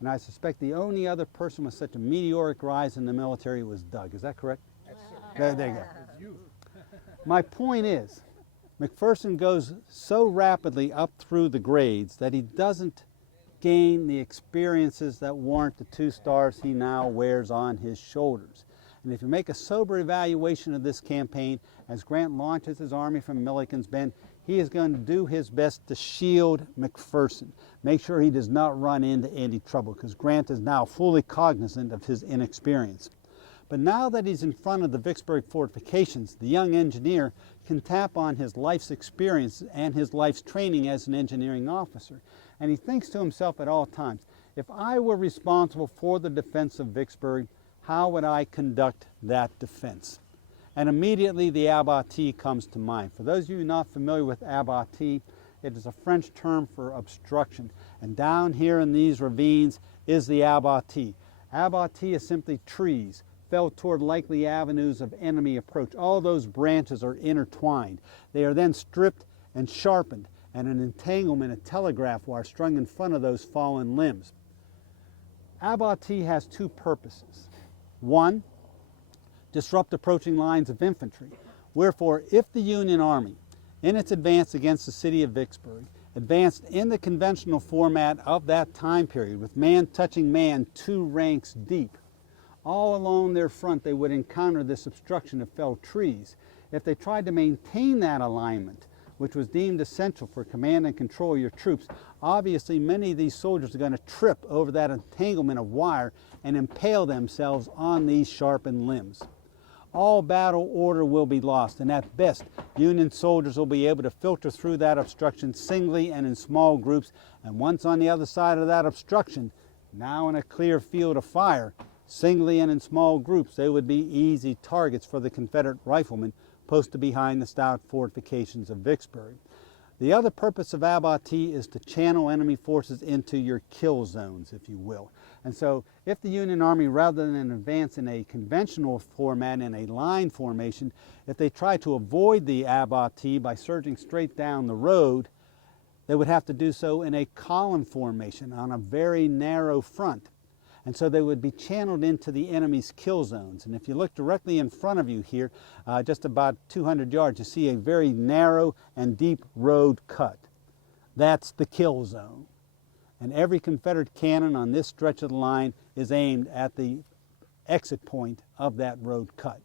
and I suspect the only other person with such a meteoric rise in the military was Doug. Is that correct? There you go. My point is, McPherson goes so rapidly up through the grades that he doesn't gain the experiences that warrant the 2 stars he now wears on his shoulders. And if you make a sober evaluation of this campaign, as Grant launches his army from Milliken's Bend, he is going to do his best to shield McPherson, make sure he does not run into any trouble, because Grant is now fully cognizant of his inexperience. But now that he's in front of the Vicksburg fortifications, the young engineer can tap on his life's experience and his life's training as an engineering officer. And he thinks to himself at all times, if I were responsible for the defense of Vicksburg, how would I conduct that defense? And immediately the Abbati comes to mind. For those of you not familiar with Abbati, it is a French term for obstruction. And down here in these ravines is the Abbati. Abbati is simply trees felled toward likely avenues of enemy approach. All those branches are intertwined. They are then stripped and sharpened, and an entanglement of telegraph wire strung in front of those fallen limbs. Abbati has 2 purposes. 1, disrupt approaching lines of infantry. Wherefore, if the Union Army, in its advance against the city of Vicksburg, advanced in the conventional format of that time period, with man touching man 2 ranks deep, all along their front they would encounter this obstruction of felled trees. If they tried to maintain that alignment, which was deemed essential for command and control of your troops, obviously many of these soldiers are going to trip over that entanglement of wire and impale themselves on these sharpened limbs. All battle order will be lost, and at best, Union soldiers will be able to filter through that obstruction singly and in small groups, and once on the other side of that obstruction, now in a clear field of fire, singly and in small groups, they would be easy targets for the Confederate riflemen posted behind the stout fortifications of Vicksburg. The other purpose of Abbati is to channel enemy forces into your kill zones, if you will. And so if the Union Army, rather than advance in a conventional format in a line formation, if they try to avoid the Abbati by surging straight down the road, they would have to do so in a column formation on a very narrow front. And so they would be channeled into the enemy's kill zones. And if you look directly in front of you here, just about 200 yards, you see a very narrow and deep road cut. That's the kill zone. And every Confederate cannon on this stretch of the line is aimed at the exit point of that road cut.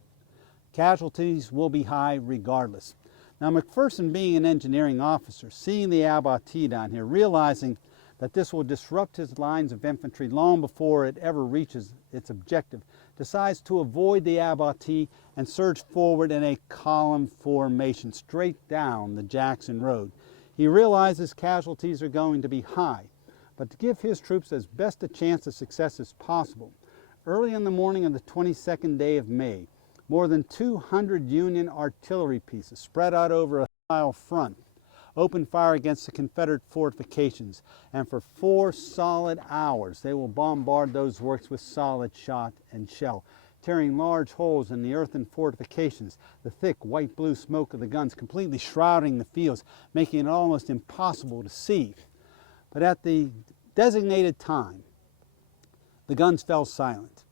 Casualties will be high regardless. Now McPherson, being an engineering officer, seeing the Abbati down here, realizing that this will disrupt his lines of infantry long before it ever reaches its objective, decides to avoid the Abbati and surge forward in a column formation straight down the Jackson Road. He realizes casualties are going to be high, but to give his troops as best a chance of success as possible, early in the morning of the 22nd day of May, more than 200 Union artillery pieces spread out over a mile front opened fire against the Confederate fortifications, and for 4 solid hours they will bombard those works with solid shot and shell, tearing large holes in the earthen fortifications, the thick white-blue smoke of the guns completely shrouding the fields, making it almost impossible to see. But at the designated time, the guns fell silent.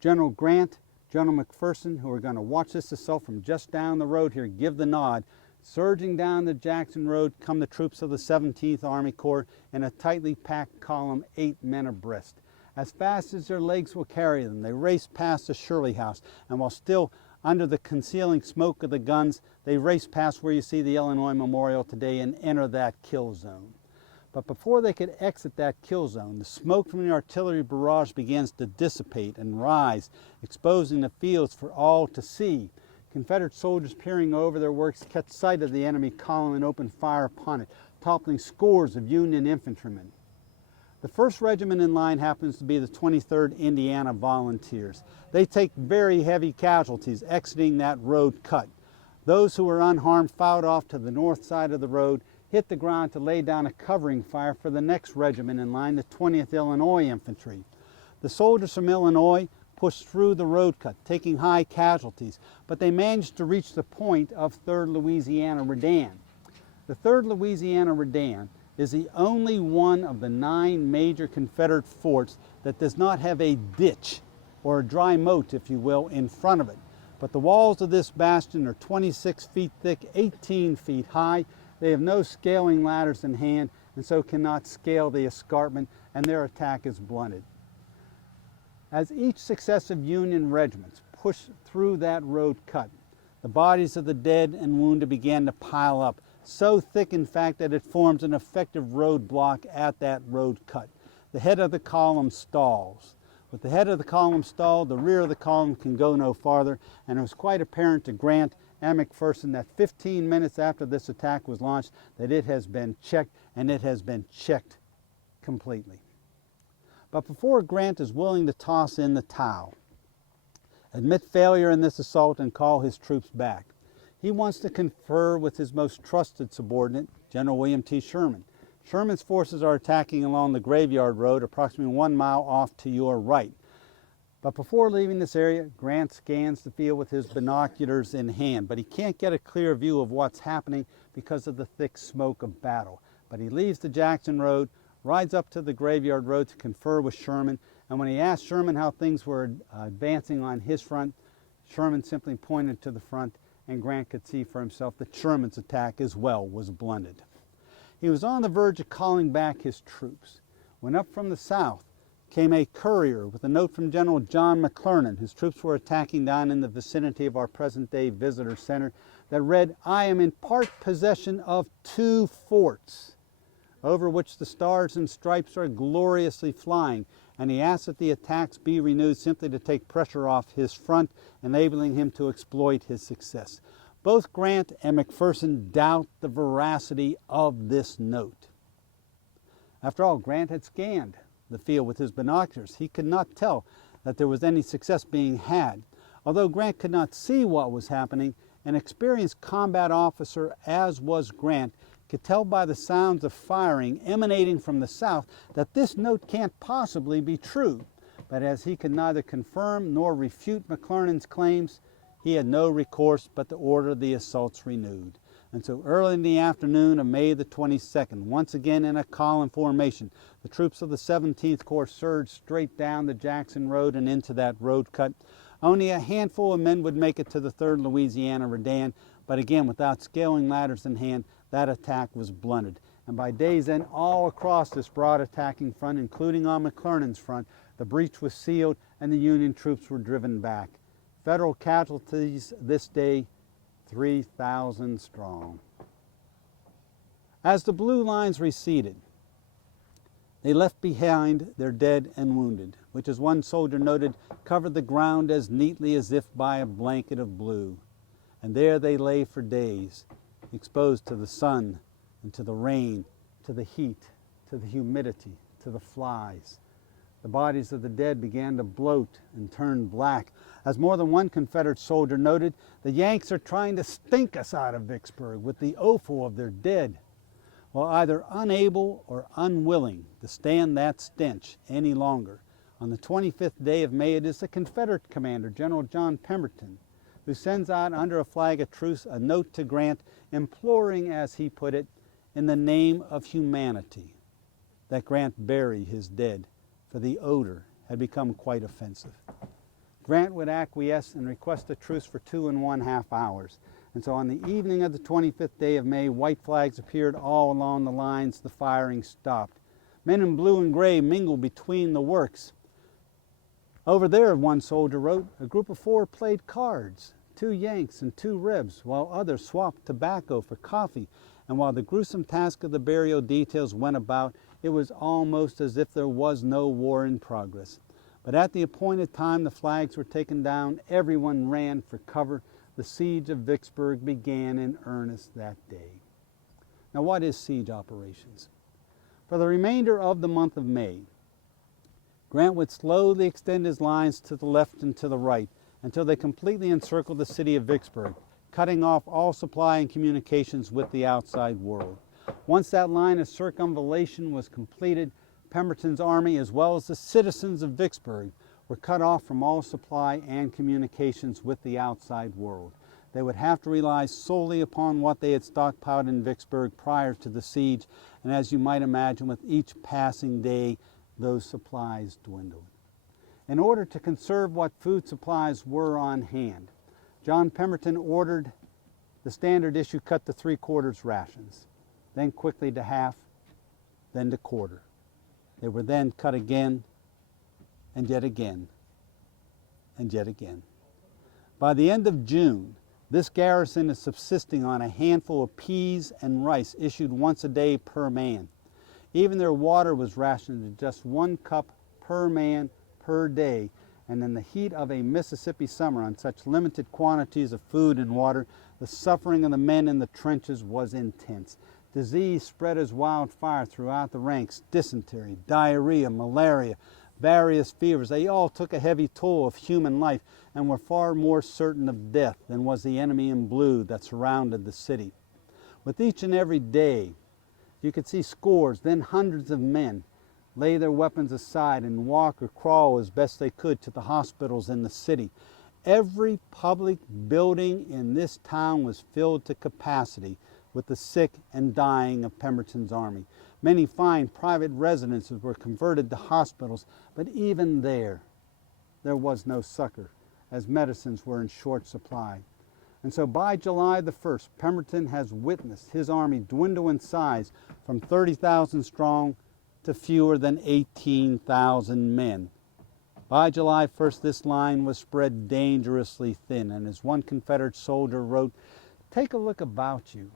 General Grant, General McPherson, who are going to watch this assault from just down the road here, give the nod. Surging down the Jackson Road come the troops of the 17th Army Corps in a tightly packed column, 8 men abreast. As fast as their legs will carry them, they race past the Shirley House, and while still under the concealing smoke of the guns, they race past where you see the Illinois Memorial today and enter that kill zone. But before they could exit that kill zone, the smoke from the artillery barrage begins to dissipate and rise, exposing the fields for all to see. Confederate soldiers peering over their works catch sight of the enemy column and open fire upon it, toppling scores of Union infantrymen. The first regiment in line happens to be the 23rd Indiana Volunteers. They take very heavy casualties exiting that road cut. Those who were unharmed filed off to the north side of the road, hit the ground to lay down a covering fire for the next regiment in line, the 20th Illinois Infantry. The soldiers from Illinois pushed through the road cut, taking high casualties, but they managed to reach the point of 3rd Louisiana Redan. The 3rd Louisiana Redan is the only one of the 9 major Confederate forts that does not have a ditch, or a dry moat, if you will, in front of it. But the walls of this bastion are 26 feet thick, 18 feet high. They have no scaling ladders in hand, and so cannot scale the escarpment, and their attack is blunted. As each successive Union regiments pushed through that road cut, the bodies of the dead and wounded began to pile up, so thick in fact that it forms an effective roadblock at that road cut. The head of the column stalls. With the head of the column stalled, the rear of the column can go no farther, and it was quite apparent to Grant and McPherson that 15 minutes after this attack was launched that it has been checked, and it has been checked completely. But before Grant is willing to toss in the towel, admit failure in this assault and call his troops back, he wants to confer with his most trusted subordinate, General William T. Sherman. Sherman's forces are attacking along the Graveyard Road, approximately 1 mile off to your right. But before leaving this area, Grant scans the field with his binoculars in hand, but he can't get a clear view of what's happening because of the thick smoke of battle. But he leaves the Jackson Road, rides up to the Graveyard Road to confer with Sherman, and when he asked Sherman how things were advancing on his front, Sherman simply pointed to the front, and Grant could see for himself that Sherman's attack as well was blunted. He was on the verge of calling back his troops when up from the south came a courier with a note from General John McClernand, whose troops were attacking down in the vicinity of our present-day visitor center, that read, "I am in part possession of 2 forts, over which the stars and stripes are gloriously flying," and he asked that the attacks be renewed simply to take pressure off his front, enabling him to exploit his success. Both Grant and McPherson doubt the veracity of this note. After all, Grant had scanned the field with his binoculars. He could not tell that there was any success being had. Although Grant could not see what was happening, an experienced combat officer, as was Grant, could tell by the sounds of firing emanating from the south that this note can't possibly be true. But as he could neither confirm nor refute McClernand's claims, he had no recourse but to order the assaults renewed. And so early in the afternoon of May the 22nd, once again in a column formation, the troops of the 17th Corps surged straight down the Jackson Road and into that road cut. Only a handful of men would make it to the 3rd Louisiana Redan, but again, without scaling ladders in hand, that attack was blunted. And by day's end, all across this broad attacking front, including on McClernand's front, the breach was sealed and the Union troops were driven back. Federal casualties this day, 3,000 strong. As the blue lines receded, they left behind their dead and wounded, which, as one soldier noted, covered the ground as neatly as if by a blanket of blue. And there they lay for days, exposed to the sun and to the rain, to the heat, to the humidity, to the flies. The bodies of the dead began to bloat and turn black. As more than one Confederate soldier noted, the Yanks are trying to stink us out of Vicksburg with the offal of their dead. While either unable or unwilling to stand that stench any longer, on the 25th day of May, it is the Confederate commander, General John Pemberton, who sends out under a flag of truce a note to Grant imploring, as he put it, in the name of humanity, that Grant bury his dead, for the odor had become quite offensive. Grant would acquiesce and request a truce for 2½ hours. And so on the evening of the 25th day of May, white flags appeared all along the lines. The firing stopped. Men in blue and gray mingled between the works. Over there, one soldier wrote, a group of 4 played cards, 2 Yanks and 2 Rebs, while others swapped tobacco for coffee. And while the gruesome task of the burial details went about, it was almost as if there was no war in progress. But at the appointed time the flags were taken down, everyone ran for cover. The siege of Vicksburg began in earnest that day. Now, what is siege operations? For the remainder of the month of May, Grant would slowly extend his lines to the left and to the right until they completely encircled the city of Vicksburg, cutting off all supply and communications with the outside world. Once that line of circumvallation was completed, Pemberton's army, as well as the citizens of Vicksburg, were cut off from all supply and communications with the outside world. They would have to rely solely upon what they had stockpiled in Vicksburg prior to the siege, and as you might imagine, with each passing day, those supplies dwindled. In order to conserve what food supplies were on hand, John Pemberton ordered the standard issue cut to 3/4 rations, then quickly to half, then to quarter. They were then cut again, and yet again, and yet again. By the end of June, this garrison is subsisting on a handful of peas and rice issued once a day per man. Even their water was rationed to just 1 cup per man per day, and in the heat of a Mississippi summer on such limited quantities of food and water, the suffering of the men in the trenches was intense. Disease spread as wildfire throughout the ranks. Dysentery, diarrhea, malaria, various fevers, they all took a heavy toll of human life and were far more certain of death than was the enemy in blue that surrounded the city. With each and every day, you could see scores, then hundreds of men lay their weapons aside and walk or crawl as best they could to the hospitals in the city. Every public building in this town was filled to capacity with the sick and dying of Pemberton's army. Many fine private residences were converted to hospitals, but even there was no succor, as medicines were in short supply. And so by July the 1st, Pemberton has witnessed his army dwindle in size from 30,000 strong to fewer than 18,000 men. By July 1st, this line was spread dangerously thin, and as one Confederate soldier wrote, "Take a look about you.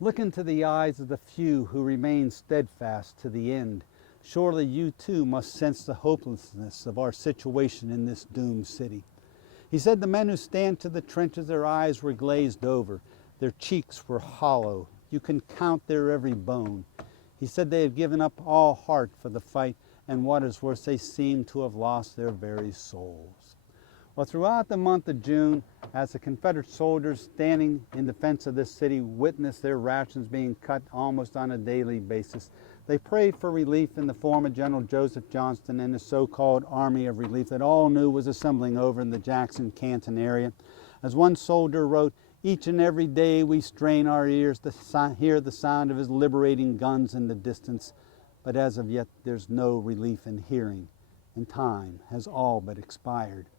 Look into the eyes of the few who remain steadfast to the end. Surely you too must sense the hopelessness of our situation in this doomed city." He said, "The men who stand to the trenches, their eyes were glazed over, their cheeks were hollow. You can count their every bone." He said they had given up all heart for the fight, and what is worse, they seemed to have lost their very souls. Well, throughout the month of June, as the Confederate soldiers standing in defense of this city witnessed their rations being cut almost on a daily basis, they prayed for relief in the form of General Joseph Johnston and the so-called Army of Relief that all knew was assembling over in the Jackson-Canton area. As one soldier wrote, "Each and every day we strain our ears to hear the sound of his liberating guns in the distance, but as of yet there's no relief in hearing, and time has all but expired."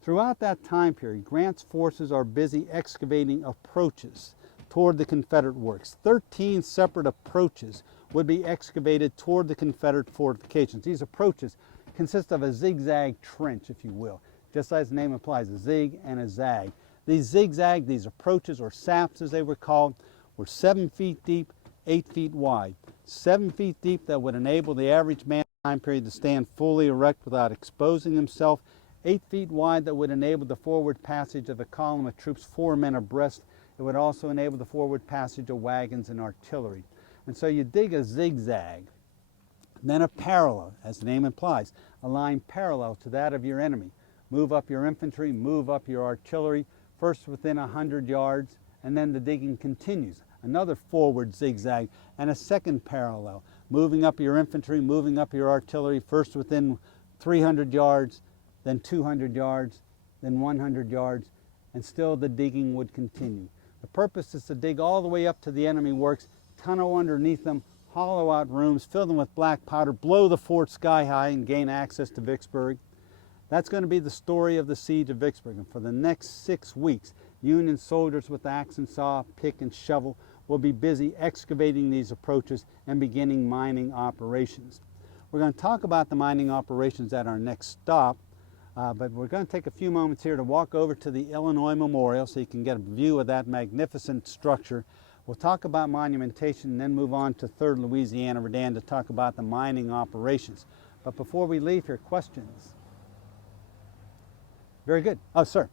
Throughout that time period, Grant's forces are busy excavating approaches toward the Confederate works. 13 separate approaches would be excavated toward the Confederate fortifications. These approaches consist of a zigzag trench, if you will, just as the name implies, a zig and a zag. These approaches, or saps as they were called, were 7 feet deep, 8 feet wide. 7 feet deep that would enable the average man in the time period to stand fully erect without exposing himself. 8 feet wide that would enable the forward passage of a column of troops 4 men abreast. It would also enable the forward passage of wagons and artillery. And so you dig a zigzag, then a parallel, as the name implies, a line parallel to that of your enemy. Move up your infantry, move up your artillery, first within 100 yards, and then the digging continues. Another forward zigzag and a second parallel, moving up your infantry, moving up your artillery, first within 300 yards, then 200 yards, then 100 yards, and still the digging would continue. The purpose is to dig all the way up to the enemy works, tunnel underneath them, hollow out rooms, fill them with black powder, blow the fort sky high, and gain access to Vicksburg. That's going to be the story of the siege of Vicksburg, and for the next 6 weeks, Union soldiers with axe and saw, pick and shovel will be busy excavating these approaches and beginning mining operations. We're going to talk about the mining operations at our next stop, but we're going to take a few moments here to walk over to the Illinois Memorial so you can get a view of that magnificent structure. We'll talk about monumentation and then move on to 3rd Louisiana Redan to talk about the mining operations. But before we leave here, questions? Very good. Oh, sir.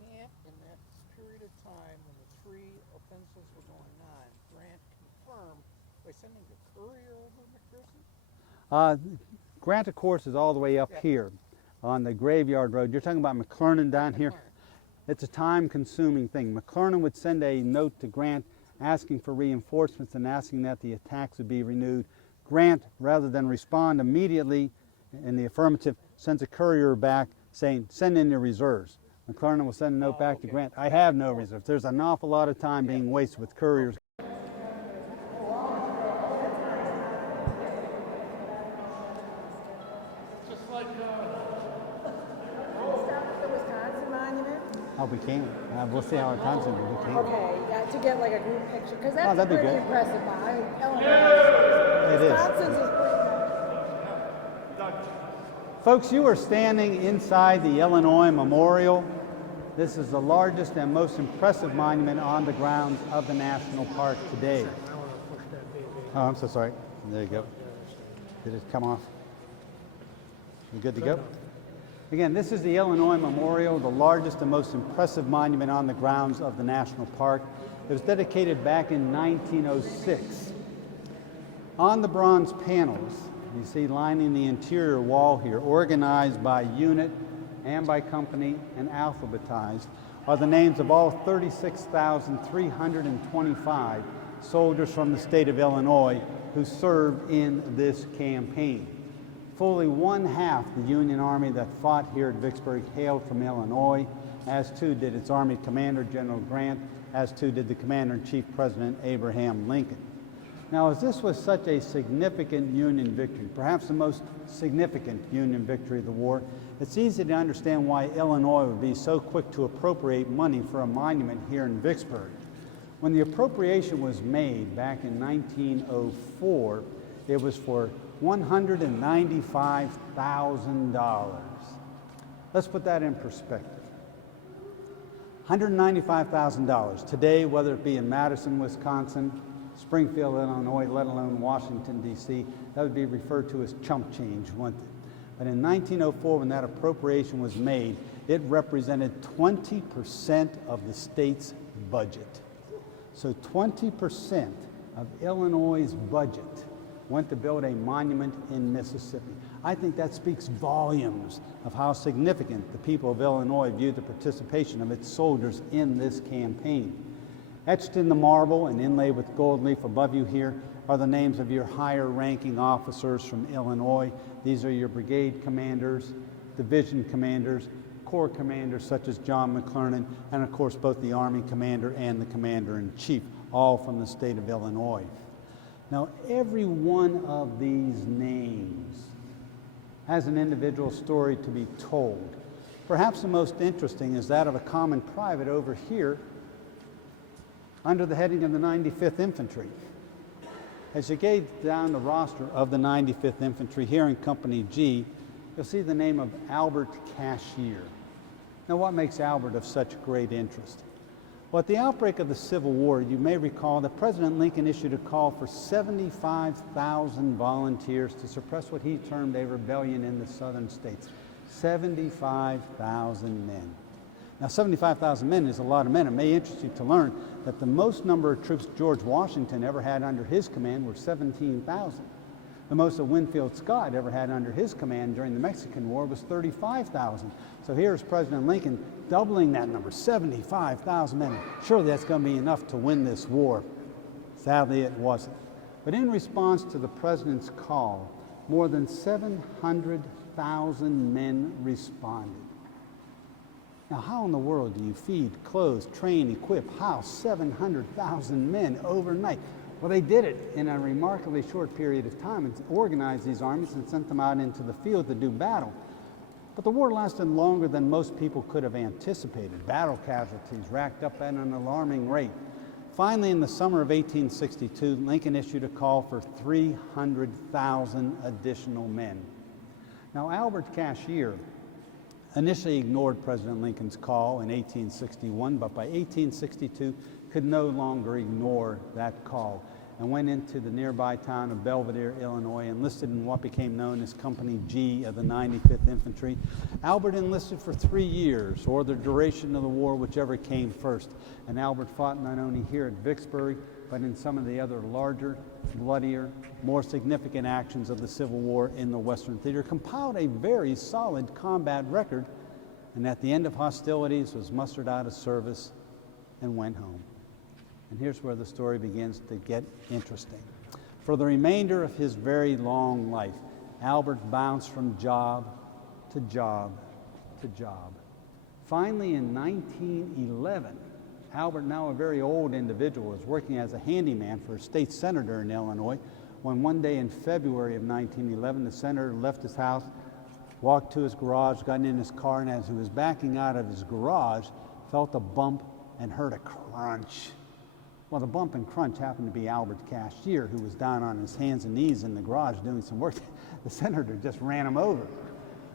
Grant, in that period of time when the 3 offensives were going on, Grant confirmed by sending a courier over McPherson? Grant, of course, is all the way up here on the Graveyard Road. You're talking about McClernand down here? It's a time-consuming thing. McClernand would send a note to Grant asking for reinforcements and asking that the attacks would be renewed. Grant, rather than respond immediately in the affirmative, sends a courier back saying, "Send in your reserves." McClernand will send a note back to Grant. I have no reserves. There's an awful lot of time being wasted with couriers. Oh, we can. We'll see how it comes in. We can. Okay, yeah, to get like a group picture, because that's that'd be pretty good. impressive. Illinois. It is. Wisconsin's is pretty. Folks, you are standing inside the Illinois Memorial. This is the largest and most impressive monument on the grounds of the national park today. Oh, I'm so sorry. There you go. Did it come off? You good to go? Again, this is the Illinois Memorial, the largest and most impressive monument on the grounds of the national park. It was dedicated back in 1906. On the bronze panels, you see lining the interior wall here, organized by unit and by company and alphabetized, are the names of all 36,325 soldiers from the state of Illinois who served in this campaign. Fully one half the Union Army that fought here at Vicksburg hailed from Illinois, as too did its Army Commander General Grant, as too did the Commander-in-Chief President Abraham Lincoln. Now, as this was such a significant Union victory, perhaps the most significant Union victory of the war, it's easy to understand why Illinois would be so quick to appropriate money for a monument here in Vicksburg. When the appropriation was made back in 1904, it was for $195,000. Let's put that in perspective. $195,000. Today, whether it be in Madison, Wisconsin, Springfield, Illinois, let alone Washington, D.C., that would be referred to as chump change, wouldn't it? But in 1904, when that appropriation was made, it represented 20% of the state's budget. So 20% of Illinois' budget went to build a monument in Mississippi. I think that speaks volumes of how significant the people of Illinois viewed the participation of its soldiers in this campaign. Etched in the marble and inlaid with gold leaf above you here are the names of your higher ranking officers from Illinois. These are your brigade commanders, division commanders, corps commanders such as John McClernand, and of course both the Army commander and the commander-in-chief, all from the state of Illinois. Now, every one of these names has an individual story to be told. Perhaps the most interesting is that of a common private over here under the heading of the 95th Infantry. As you gaze down the roster of the 95th Infantry here in Company G, you'll see the name of Albert Cashier. Now, what makes Albert of such great interest? Well, at the outbreak of the Civil War, you may recall that President Lincoln issued a call for 75,000 volunteers to suppress what he termed a rebellion in the southern states. 75,000 men. Now, 75,000 men is a lot of men. It may interest you to learn that the most number of troops George Washington ever had under his command were 17,000. The most that Winfield Scott ever had under his command during the Mexican War was 35,000. So here's President Lincoln doubling that number, 75,000 men. Surely that's going to be enough to win this war. Sadly, it wasn't. But in response to the president's call, more than 700,000 men responded. Now, how in the world do you feed, clothe, train, equip, house 700,000 men overnight? Well, they did it in a remarkably short period of time and organized these armies and sent them out into the field to do battle. But the war lasted longer than most people could have anticipated. Battle casualties racked up at an alarming rate. Finally, in the summer of 1862, Lincoln issued a call for 300,000 additional men. Now, Albert Cashier initially ignored President Lincoln's call in 1861, but by 1862 could no longer ignore that call and went into the nearby town of Belvedere, Illinois, enlisted in what became known as Company G of the 95th Infantry. Albert enlisted for 3 years, or the duration of the war, whichever came first. And Albert fought not only here at Vicksburg, but in some of the other larger, bloodier, more significant actions of the Civil War in the Western Theater, compiled a very solid combat record, and at the end of hostilities was mustered out of service and went home. And here's where the story begins to get interesting. For the remainder of his very long life, Albert bounced from job to job to job. Finally, in 1911, Albert, now a very old individual, was working as a handyman for a state senator in Illinois, when one day in February of 1911, the senator left his house, walked to his garage, got in his car, and as he was backing out of his garage, felt a bump and heard a crunch. Well, the bump and crunch happened to be Albert Cashier, who was down on his hands and knees in the garage doing some work. The senator just ran him over.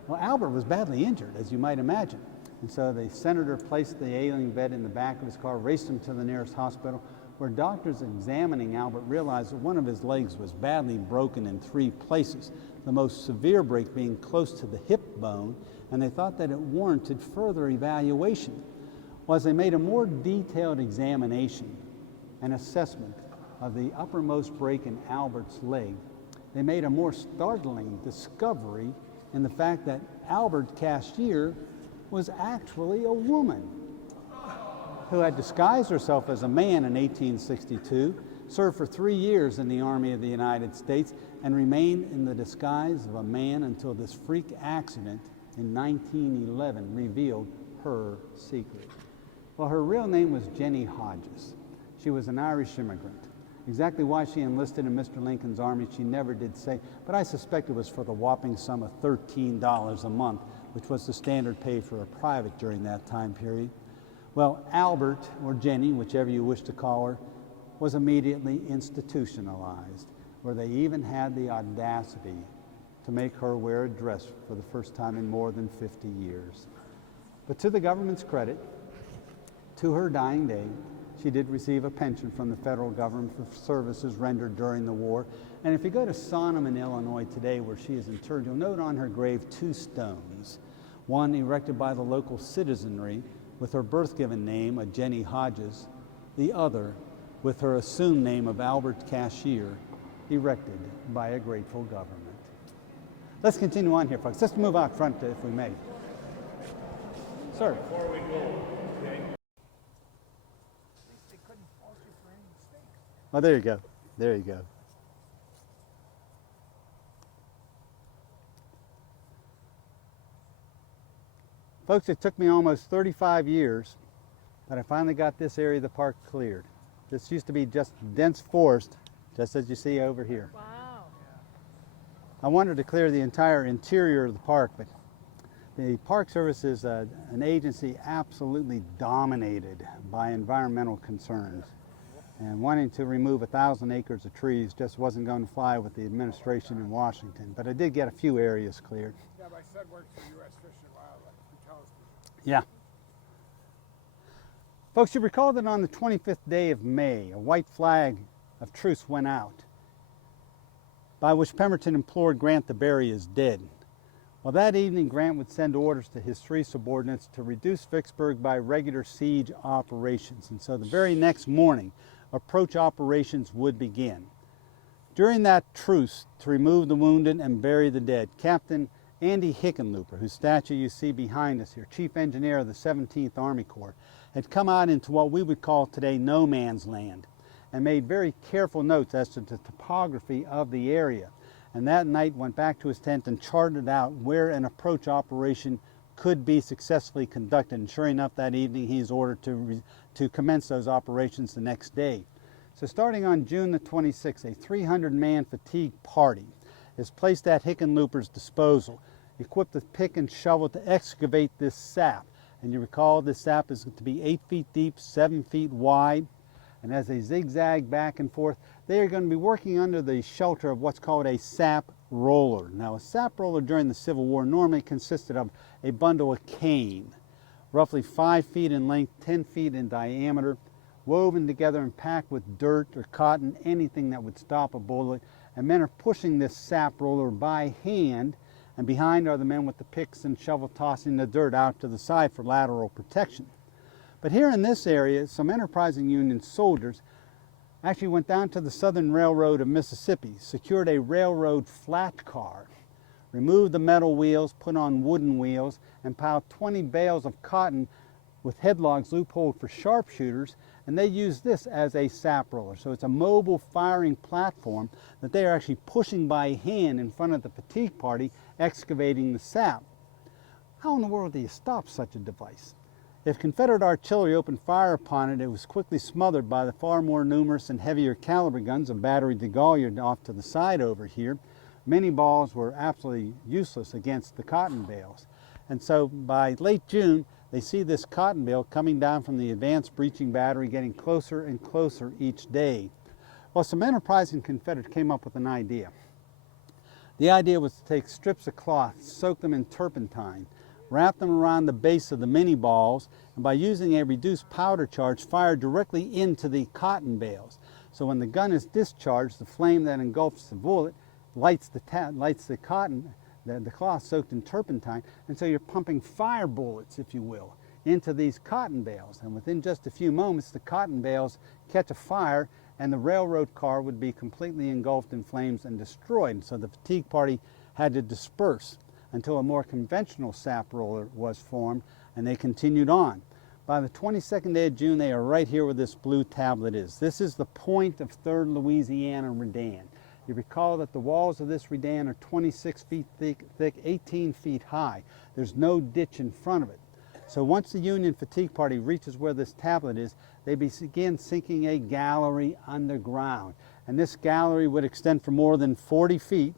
Well, Albert was badly injured, as you might imagine. And so the senator placed the ailing vet in the back of his car, raced him to the nearest hospital, where doctors examining Albert realized that one of his legs was badly broken in 3 places, the most severe break being close to the hip bone, and they thought that it warranted further evaluation. Well, as they made a more detailed examination and assessment of the uppermost break in Albert's leg, they made a more startling discovery in the fact that Albert Cashier was actually a woman who had disguised herself as a man in 1862, served for 3 years in the Army of the United States, and remained in the disguise of a man until this freak accident in 1911 revealed her secret. Well, her real name was Jenny Hodges. She was an Irish immigrant. Exactly why she enlisted in Mr. Lincoln's army, she never did say, but I suspect it was for the whopping sum of $13 a month, which was the standard pay for a private during that time period. Well, Albert, or Jenny, whichever you wish to call her, was immediately institutionalized, where they even had the audacity to make her wear a dress for the first time in more than 50 years. But to the government's credit, to her dying day, she did receive a pension from the federal government for services rendered during the war. And if you go to Sonneman, Illinois today, where she is interred, you'll note on her grave 2 stones, one erected by the local citizenry with her birth-given name of Jenny Hodges, the other with her assumed name of Albert Cashier, erected by a grateful government. Let's continue on here, folks. Let's move out front, if we may. Sir. Before we go, okay? They couldn't fault you for any mistake. Oh, there you go. There you go. Folks, it took me almost 35 years, but I finally got this area of the park cleared. This used to be just dense forest, just as you see over here. Wow. I wanted to clear the entire interior of the park, but the Park Service is an agency absolutely dominated by environmental concerns. And wanting to remove 1,000 acres of trees just wasn't going to fly with the administration in Washington. But I did get a few areas cleared. Yeah, my son works for U.S. Fish and Wildlife. He tells me. Yeah. Folks, you recall that on the 25th day of May, a white flag of truce went out, by which Pemberton implored Grant to bury his dead. Well, that evening, Grant would send orders to his 3 subordinates to reduce Vicksburg by regular siege operations. And so the very next morning, approach operations would begin. During that truce, to remove the wounded and bury the dead, Captain Andy Hickenlooper, whose statue you see behind us here, chief engineer of the 17th Army Corps, had come out into what we would call today no man's land and made very careful notes as to the topography of the area. And that night went back to his tent and charted out where an approach operation could be successfully conducted. And sure enough, that evening he's ordered to commence those operations the next day. So starting on June the 26th, a 300-man fatigue party is placed at Hickenlooper's disposal, equipped with pick and shovel to excavate this sap. And you recall this sap is to be 8 feet deep, 7 feet wide. And as they zigzag back and forth, they are going to be working under the shelter of what's called a sap roller. Now, a sap roller during the Civil War normally consisted of a bundle of cane, roughly 5 feet in length, 10 feet in diameter, woven together and packed with dirt or cotton, anything that would stop a bullet. And men are pushing this sap roller by hand, and behind are the men with the picks and shovel tossing the dirt out to the side for lateral protection. But here in this area, some enterprising Union soldiers actually went down to the Southern Railroad of Mississippi, secured a railroad flat car, removed the metal wheels, put on wooden wheels, and piled 20 bales of cotton with headlogs loopholed for sharpshooters, and they used this as a sap roller. So it's a mobile firing platform that they are actually pushing by hand in front of the fatigue party, excavating the sap. How in the world do you stop such a device? If Confederate artillery opened fire upon it, it was quickly smothered by the far more numerous and heavier caliber guns of Battery de Galliard off to the side over here. Many balls were absolutely useless against the cotton bales. And so by late June, they see this cotton bale coming down from the advanced breaching battery, getting closer and closer each day. Well, some enterprising Confederates came up with an idea. The idea was to take strips of cloth, soak them in turpentine, wrap them around the base of the mini balls, and by using a reduced powder charge, fire directly into the cotton bales. So when the gun is discharged, the flame that engulfs the bullet lights the cotton, the cloth soaked in turpentine, and so you're pumping fire bullets, if you will, into these cotton bales. And within just a few moments, the cotton bales catch a fire, and the railroad car would be completely engulfed in flames and destroyed. So the fatigue party had to disperse until a more conventional sap roller was formed, and they continued on. By the 22nd day of June, they are right here where this blue tablet is. This is the point of 3rd Louisiana Redan. You recall that the walls of this redan are 26 feet thick, 18 feet high. There's no ditch in front of it. So once the Union fatigue party reaches where this tablet is, they begin sinking a gallery underground. And this gallery would extend for more than 40 feet.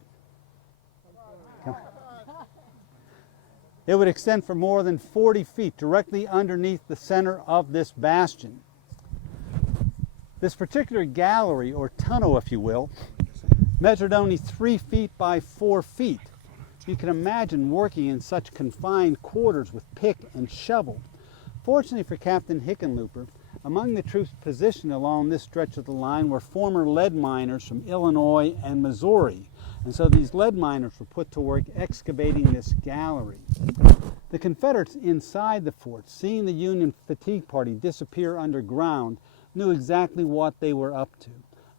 It would extend for more than 40 feet directly underneath the center of this bastion. This particular gallery, or tunnel if you will, measured only 3 feet by 4 feet. You can imagine working in such confined quarters with pick and shovel. Fortunately for Captain Hickenlooper, among the troops positioned along this stretch of the line were former lead miners from Illinois and Missouri. And so these lead miners were put to work excavating this gallery. The Confederates inside the fort, seeing the Union fatigue party disappear underground, knew exactly what they were up to.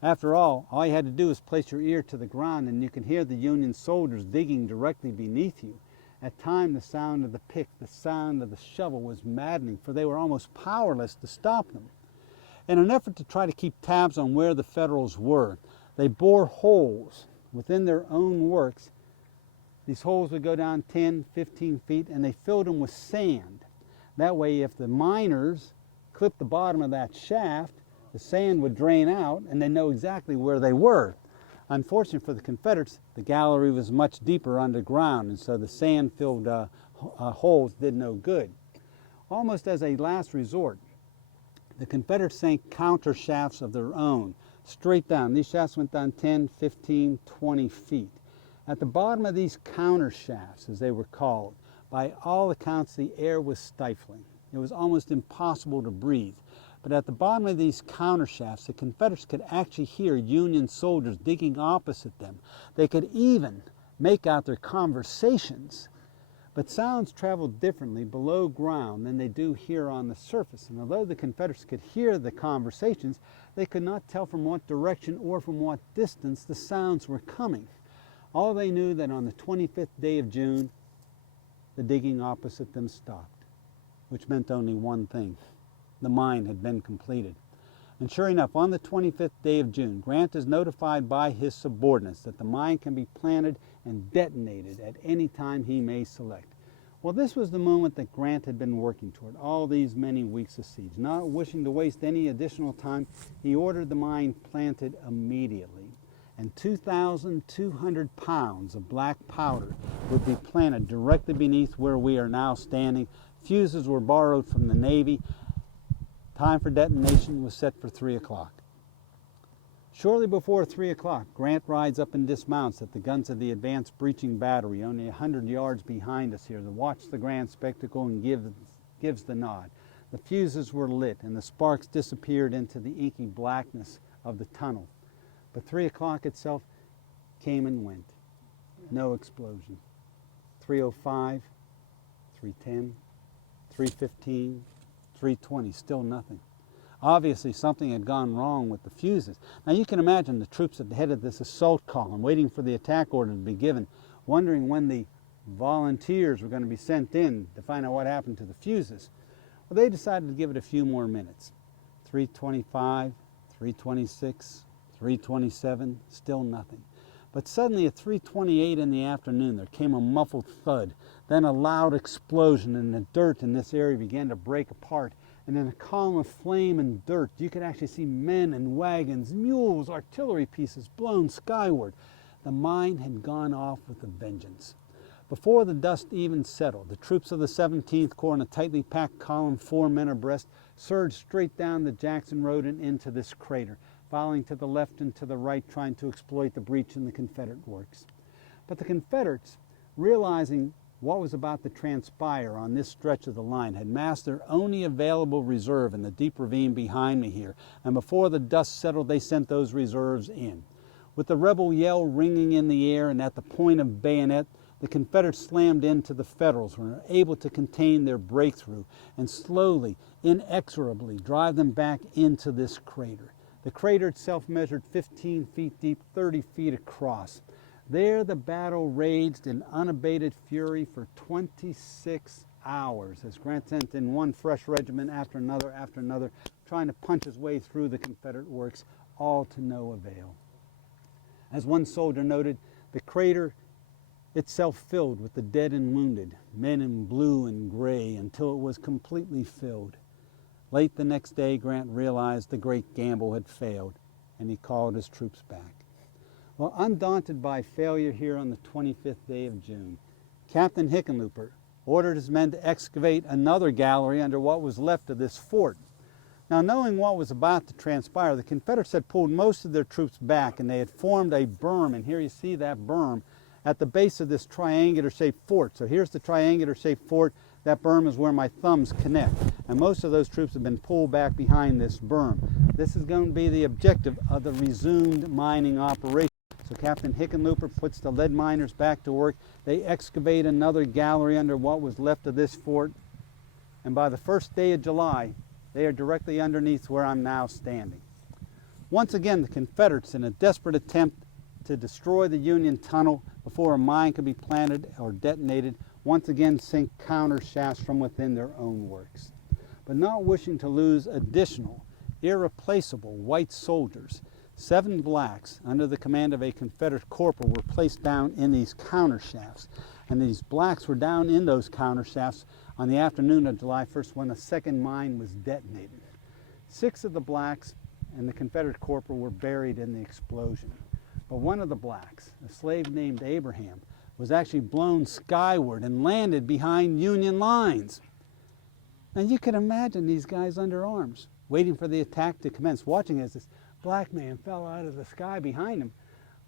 After all you had to do is place your ear to the ground and you can hear the Union soldiers digging directly beneath you. At times the sound of the pick, the sound of the shovel was maddening, for they were almost powerless to stop them. In an effort to try to keep tabs on where the Federals were, they bore holes within their own works. These holes would go down 10, 15 feet, and they filled them with sand. That way, if the miners clipped the bottom of that shaft, the sand would drain out and they know exactly where they were. Unfortunately for the Confederates, the gallery was much deeper underground, and so the sand-filled holes did no good. Almost as a last resort, the Confederates sank counter shafts of their own, straight down. These shafts went down 10, 15, 20 feet. At the bottom of these counter shafts, as they were called, by all accounts the air was stifling. It was almost impossible to breathe. But at the bottom of these counter shafts, the Confederates could actually hear Union soldiers digging opposite them. They could even make out their conversations. But sounds traveled differently below ground than they do here on the surface. And although the Confederates could hear the conversations, they could not tell from what direction or from what distance the sounds were coming. All they knew that on the 25th day of June, the digging opposite them stopped, which meant only one thing. The mine had been completed. And sure enough, on the 25th day of June, Grant is notified by his subordinates that the mine can be planted and detonated at any time he may select. Well, this was the moment that Grant had been working toward all these many weeks of siege. Not wishing to waste any additional time, he ordered the mine planted immediately. And 2,200 pounds of black powder would be planted directly beneath where we are now standing. Fuses were borrowed from the Navy. Time for detonation was set for 3 o'clock. Shortly before 3 o'clock, Grant rides up and dismounts at the guns of the advanced breaching battery, only 100 yards behind us here, to watch the grand spectacle and gives the nod. The fuses were lit and the sparks disappeared into the inky blackness of the tunnel. But 3 o'clock itself came and went. No explosion. 3:05, 3:10, 3:15, 3:20, still nothing. Obviously something had gone wrong with the fuses. Now you can imagine the troops at the head of this assault column waiting for the attack order to be given, wondering when the volunteers were going to be sent in to find out what happened to the fuses. Well, they decided to give it a few more minutes. 3:25, 3:26, 3:27, still nothing. But suddenly at 3:28 in the afternoon, there came a muffled thud, then a loud explosion, and the dirt in this area began to break apart. And in a column of flame and dirt, you could actually see men and wagons, mules, artillery pieces blown skyward. The mine had gone off with a vengeance. Before the dust even settled, the troops of the 17th Corps in a tightly packed column, 4 men abreast, surged straight down the Jackson Road and into this crater, following to the left and to the right, trying to exploit the breach in the Confederate works. But the Confederates, realizing what was about to transpire on this stretch of the line, had massed their only available reserve in the deep ravine behind me here, and before the dust settled, they sent those reserves in. With the rebel yell ringing in the air and at the point of bayonet, the Confederates slammed into the Federals, who were able to contain their breakthrough and slowly, inexorably drive them back into this crater. The crater itself measured 15 feet deep, 30 feet across. There the battle raged in unabated fury for 26 hours as Grant sent in one fresh regiment after another, trying to punch his way through the Confederate works, all to no avail. As one soldier noted, the crater itself filled with the dead and wounded, men in blue and gray, until it was completely filled. Late the next day, Grant realized the great gamble had failed, and he called his troops back. Well, undaunted by failure here on the 25th day of June, Captain Hickenlooper ordered his men to excavate another gallery under what was left of this fort. Now, knowing what was about to transpire, the Confederates had pulled most of their troops back, and they had formed a berm, and here you see that berm at the base of this triangular-shaped fort. So here's the triangular-shaped fort. That berm is where my thumbs connect, and most of those troops have been pulled back behind this berm. This is going to be the objective of the resumed mining operation. So Captain Hickenlooper puts the lead miners back to work. They excavate another gallery under what was left of this fort, and by the first day of July, they are directly underneath where I'm now standing. Once again, the Confederates, in a desperate attempt to destroy the Union tunnel before a mine could be planted or detonated, once again sink counter shafts from within their own works. But not wishing to lose additional, irreplaceable white soldiers, 7 blacks under the command of a Confederate corporal were placed down in these counter shafts. And these blacks were down in those counter shafts on the afternoon of July 1st when a second mine was detonated. 6 of the blacks and the Confederate corporal were buried in the explosion. But one of the blacks, a slave named Abraham, was actually blown skyward and landed behind Union lines. Now you can imagine these guys under arms, waiting for the attack to commence, watching as this black man fell out of the sky behind him.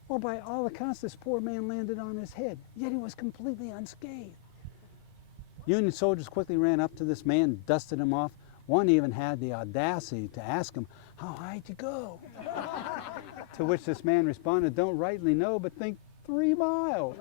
Well, by all accounts, this poor man landed on his head, yet he was completely unscathed. Union soldiers quickly ran up to this man, dusted him off. One even had the audacity to ask him, "How high'd you go?" To which this man responded, "Don't rightly know, but think 3 miles.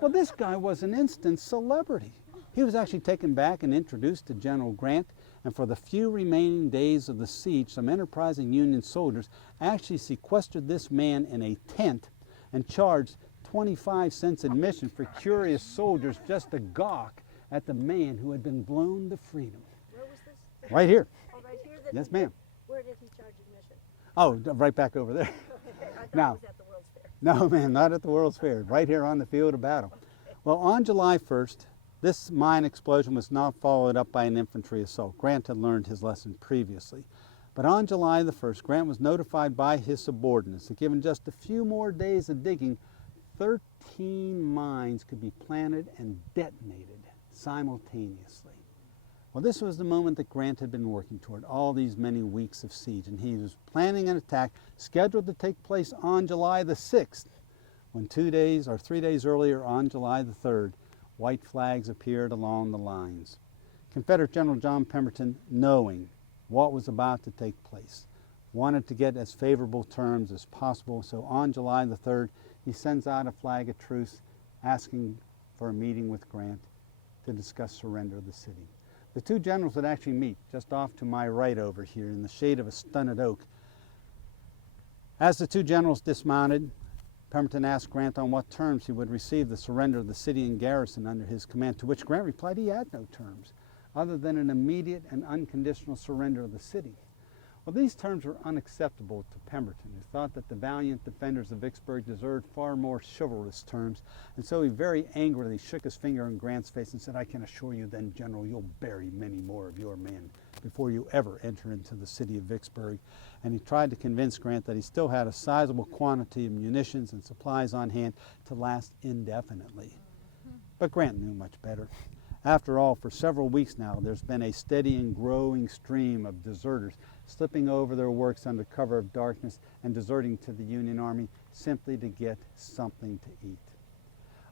Well, this guy was an instant celebrity. He was actually taken back and introduced to General Grant, and for the few remaining days of the siege, some enterprising Union soldiers actually sequestered this man in a tent and charged 25 cents admission for curious soldiers just to gawk at the man who had been blown to freedom. Where was this? Right here. Oh, right here? Yes, ma'am. Where did he charge admission? Oh, right back over there. I thought Now, it was at the World's Fair. no, ma'am, not at the World's Fair, right here on the field of battle. Well, on July 1st, this mine explosion was not followed up by an infantry assault. Grant had learned his lesson previously. But on July the 1st, Grant was notified by his subordinates that given just a few more days of digging, 13 mines could be planted and detonated simultaneously. Well, this was the moment that Grant had been working toward all these many weeks of siege, and he was planning an attack scheduled to take place on July the 6th, when 3 days earlier, on July the 3rd, white flags appeared along the lines. Confederate General John Pemberton, knowing what was about to take place, wanted to get as favorable terms as possible, so on July the 3rd, he sends out a flag of truce asking for a meeting with Grant to discuss surrender of the city. The 2 generals would actually meet just off to my right over here in the shade of a stunted oak. As the 2 generals dismounted, Pemberton asked Grant on what terms he would receive the surrender of the city and garrison under his command, to which Grant replied he had no terms, other than an immediate and unconditional surrender of the city. Well, these terms were unacceptable to Pemberton, who thought that the valiant defenders of Vicksburg deserved far more chivalrous terms, and so he very angrily shook his finger in Grant's face and said, "I can assure you then, General, you'll bury many more of your men before you ever enter into the city of Vicksburg." And he tried to convince Grant that he still had a sizable quantity of munitions and supplies on hand to last indefinitely. But Grant knew much better. After all, for several weeks now, there's been a steady and growing stream of deserters slipping over their works under cover of darkness and deserting to the Union Army simply to get something to eat.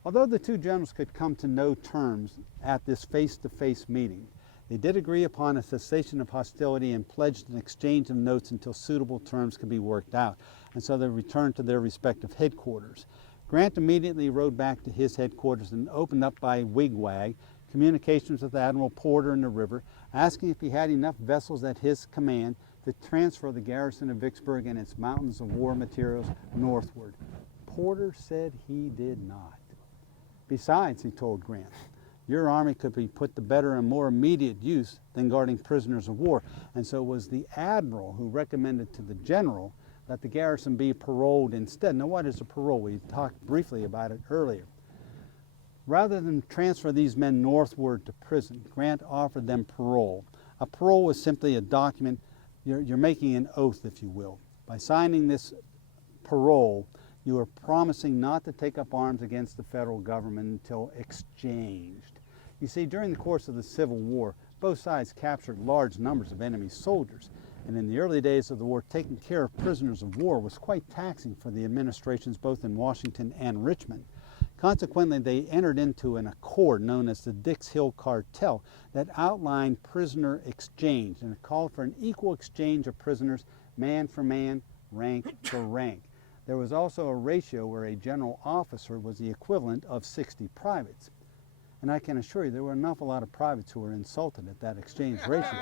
Although the two generals could come to no terms at this face-to-face meeting, they did agree upon a cessation of hostility and pledged an exchange of notes until suitable terms could be worked out, and so they returned to their respective headquarters. Grant immediately rode back to his headquarters and opened up by wigwag communications with Admiral Porter in the river, asking if he had enough vessels at his command to transfer the garrison of Vicksburg and its mountains of war materials northward. Porter said he did not. Besides, he told Grant, your army could be put to better and more immediate use than guarding prisoners of war, and so it was the admiral who recommended to the general that the garrison be paroled instead. Now, what is a parole? We talked briefly about it earlier. Rather than transfer these men northward to prison, Grant offered them parole. A parole was simply a document. You're making an oath, if you will. By signing this parole, you are promising not to take up arms against the federal government until exchanged. You see, during the course of the Civil War, both sides captured large numbers of enemy soldiers, and in the early days of the war, taking care of prisoners of war was quite taxing for the administrations both in Washington and Richmond. Consequently, they entered into an accord known as the Dix Hill Cartel that outlined prisoner exchange, and it called for an equal exchange of prisoners, man for man, rank for rank. There was also a ratio where a general officer was the equivalent of 60 privates. And I can assure you there were an awful lot of privates who were insulted at that exchange ratio.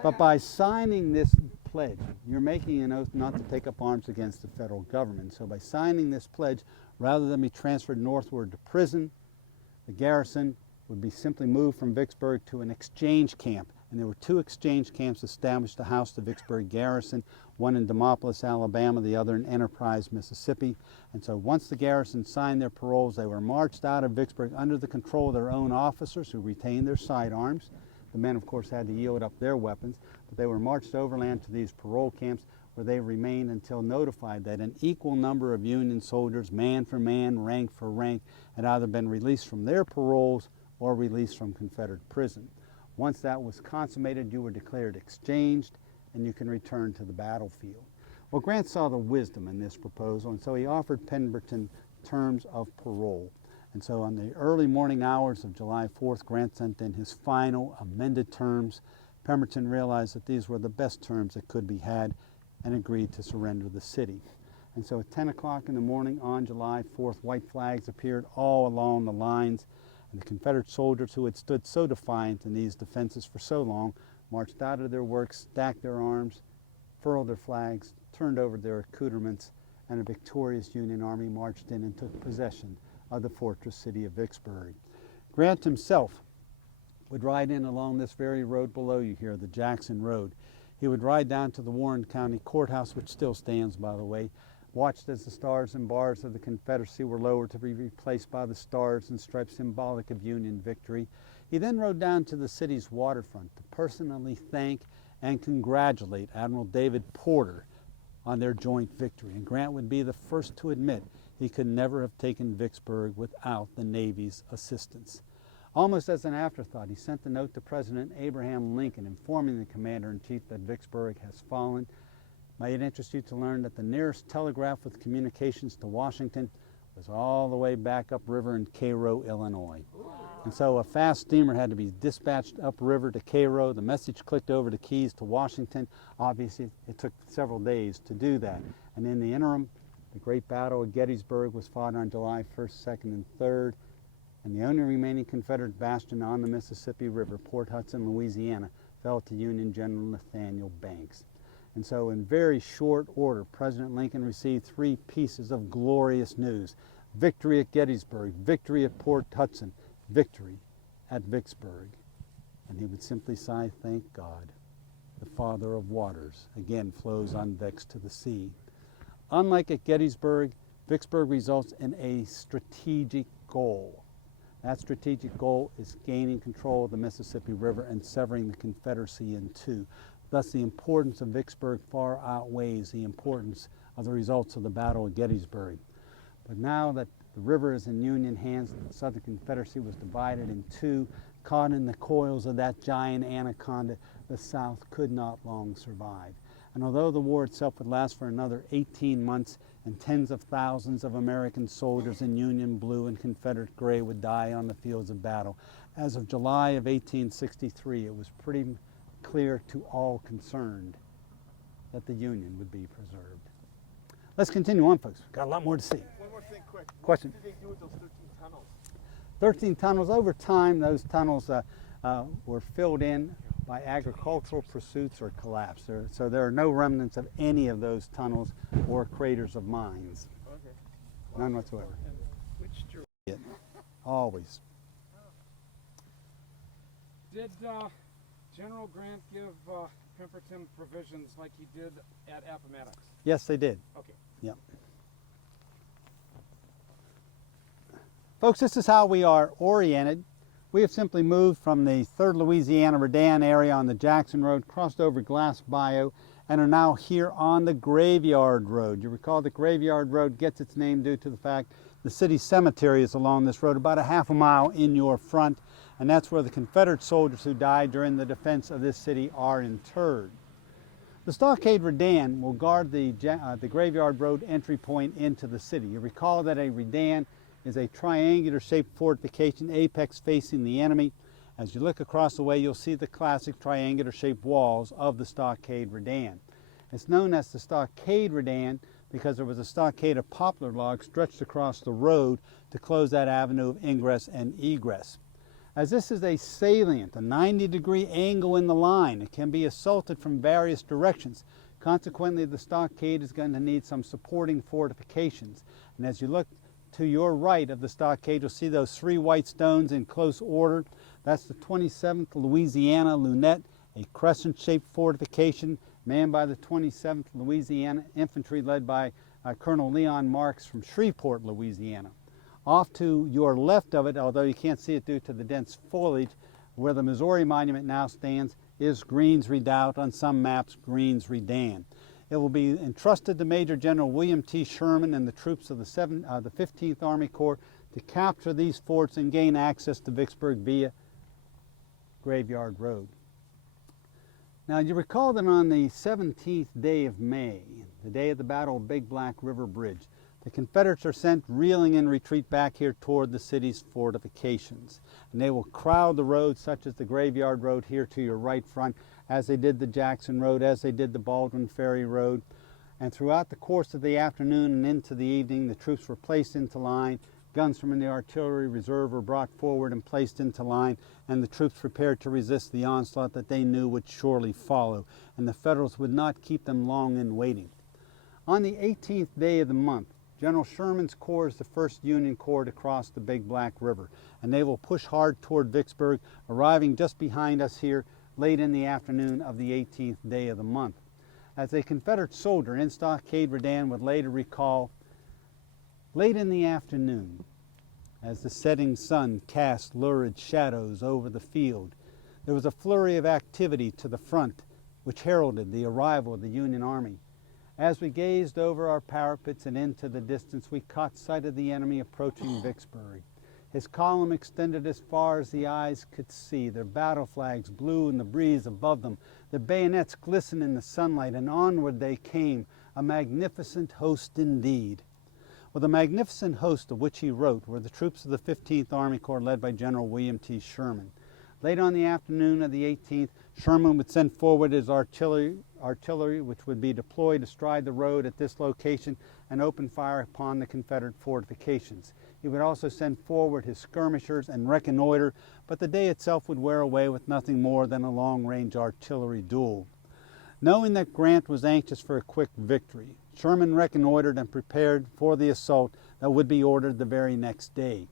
But by signing this pledge, you're making an oath not to take up arms against the federal government. So by signing this pledge, rather than be transferred northward to prison, the garrison would be simply moved from Vicksburg to an exchange camp. And there were two exchange camps established to house the Vicksburg garrison, one in Demopolis, Alabama, the other in Enterprise, Mississippi. And so once the garrison signed their paroles, they were marched out of Vicksburg under the control of their own officers who retained their sidearms. The men, of course, had to yield up their weapons, but they were marched overland to these parole camps where they remained until notified that an equal number of Union soldiers, man for man, rank for rank, had either been released from their paroles or released from Confederate prison. Once that was consummated, you were declared exchanged, and you can return to the battlefield. Well, Grant saw the wisdom in this proposal, and so he offered Pemberton terms of parole. And so on the early morning hours of July 4th, Grant sent in his final amended terms. Pemberton realized that these were the best terms that could be had and agreed to surrender the city. And so at 10 o'clock in the morning on July 4th, white flags appeared all along the lines, and the Confederate soldiers who had stood so defiant in these defenses for so long marched out of their work, stacked their arms, furled their flags, turned over their accoutrements, and a victorious Union army marched in and took possession of the fortress city of Vicksburg. Grant himself would ride in along this very road below you here, the Jackson Road. He would ride down to the Warren County Courthouse, which still stands, by the way, watched as the stars and bars of the Confederacy were lowered to be replaced by the stars and stripes symbolic of Union victory. He then rode down to the city's waterfront to personally thank and congratulate Admiral David Porter on their joint victory. And Grant would be the first to admit he could never have taken Vicksburg without the Navy's assistance. Almost as an afterthought, he sent a note to President Abraham Lincoln informing the Commander-in-Chief that Vicksburg has fallen. May it interest you to learn that the nearest telegraph with communications to Washington was all the way back upriver in Cairo, Illinois. And so a fast steamer had to be dispatched upriver to Cairo. The message clicked over the keys to Washington. Obviously, it took several days to do that. And in the interim, the Great Battle of Gettysburg was fought on July 1st, 2nd, and 3rd. And the only remaining Confederate bastion on the Mississippi River, Port Hudson, Louisiana, fell to Union General Nathaniel Banks. And so in very short order, President Lincoln received three pieces of glorious news: victory at Gettysburg, victory at Port Hudson, victory at Vicksburg. And he would simply sigh, thank God. the father of waters, again flows unvexed to the sea. Unlike at Gettysburg, Vicksburg results in a strategic goal. That strategic goal is gaining control of the Mississippi River and severing the Confederacy in two. Thus, the importance of Vicksburg far outweighs the importance of the results of the Battle of Gettysburg. But now that the river is in Union hands, the Southern Confederacy was divided in two. Caught in the coils of that giant anaconda, the South could not long survive. And although the war itself would last for another 18 months and tens of thousands of American soldiers in Union blue and Confederate gray would die on the fields of battle, as of July of 1863, it was pretty clear to all concerned that the Union would be preserved. Let's continue on, folks. We've got a lot more to see. One more thing, quick. Question. What did they do with those 13 tunnels? 13 tunnels. Over time, those tunnels were filled in by agricultural pursuits or collapsed. So there are no remnants of any of those tunnels or craters of mines. Okay. None whatsoever. And which direction? Always. Did General Grant give Pemberton provisions like he did at Appomattox? Yes, they did. Okay. Yep. Folks, this is how we are oriented. We have simply moved from the 3rd Louisiana Redan area on the Jackson Road, crossed over Glass Bayou, and are now here on the Graveyard Road. You recall the Graveyard Road gets its name due to the fact the city cemetery is along this road, about a half a mile in your front, and that's where the Confederate soldiers who died during the defense of this city are interred. The Stockade Redan will guard the Graveyard Road entry point into the city. You recall that a Redan is a triangular-shaped fortification, apex facing the enemy. As you look across the way, you'll see the classic triangular-shaped walls of the Stockade Redan. It's known as the Stockade Redan because there was a stockade of poplar logs stretched across the road to close that avenue of ingress and egress. As this is a salient, a 90-degree angle in the line, it can be assaulted from various directions. Consequently, the stockade is going to need some supporting fortifications. And as you look to your right of the stockade, you'll see those 3 white stones in close order. That's the 27th Louisiana Lunette, a crescent-shaped fortification manned by the 27th Louisiana Infantry led by Colonel Leon Marks from Shreveport, Louisiana. Off to your left of it, although you can't see it due to the dense foliage, where the Missouri Monument now stands, is Green's Redoubt, on some maps Green's Redan. It will be entrusted to Major General William T. Sherman and the troops of the 15th Army Corps to capture these forts and gain access to Vicksburg via Graveyard Road. Now, you recall that on the 17th day of May, the day of the Battle of Big Black River Bridge, the Confederates are sent reeling in retreat back here toward the city's fortifications. And they will crowd the roads, such as the Graveyard Road here to your right front, as they did the Jackson Road, as they did the Baldwin Ferry Road. And throughout the course of the afternoon and into the evening, the troops were placed into line, guns from the artillery reserve were brought forward and placed into line, and the troops prepared to resist the onslaught that they knew would surely follow, and the Federals would not keep them long in waiting. On the 18th day of the month, General Sherman's Corps is the first Union Corps to cross the Big Black River, and they will push hard toward Vicksburg, arriving just behind us here late in the afternoon of the 18th day of the month. As a Confederate soldier in Stockade Redan would later recall, late in the afternoon, as the setting sun cast lurid shadows over the field, there was a flurry of activity to the front which heralded the arrival of the Union Army. As we gazed over our parapets and into the distance, we caught sight of the enemy approaching Vicksburg. His column extended as far as the eyes could see. Their battle flags blew in the breeze above them. Their bayonets glistened in the sunlight, and onward they came, a magnificent host indeed. Well, the magnificent host of which he wrote were the troops of the 15th Army Corps led by General William T. Sherman. Late on the afternoon of the 18th, Sherman would send forward his artillery, which would be deployed astride the road at this location and open fire upon the Confederate fortifications. He would also send forward his skirmishers and reconnoiter, but the day itself would wear away with nothing more than a long-range artillery duel. Knowing that Grant was anxious for a quick victory, Sherman reconnoitered and prepared for the assault that would be ordered the very next day.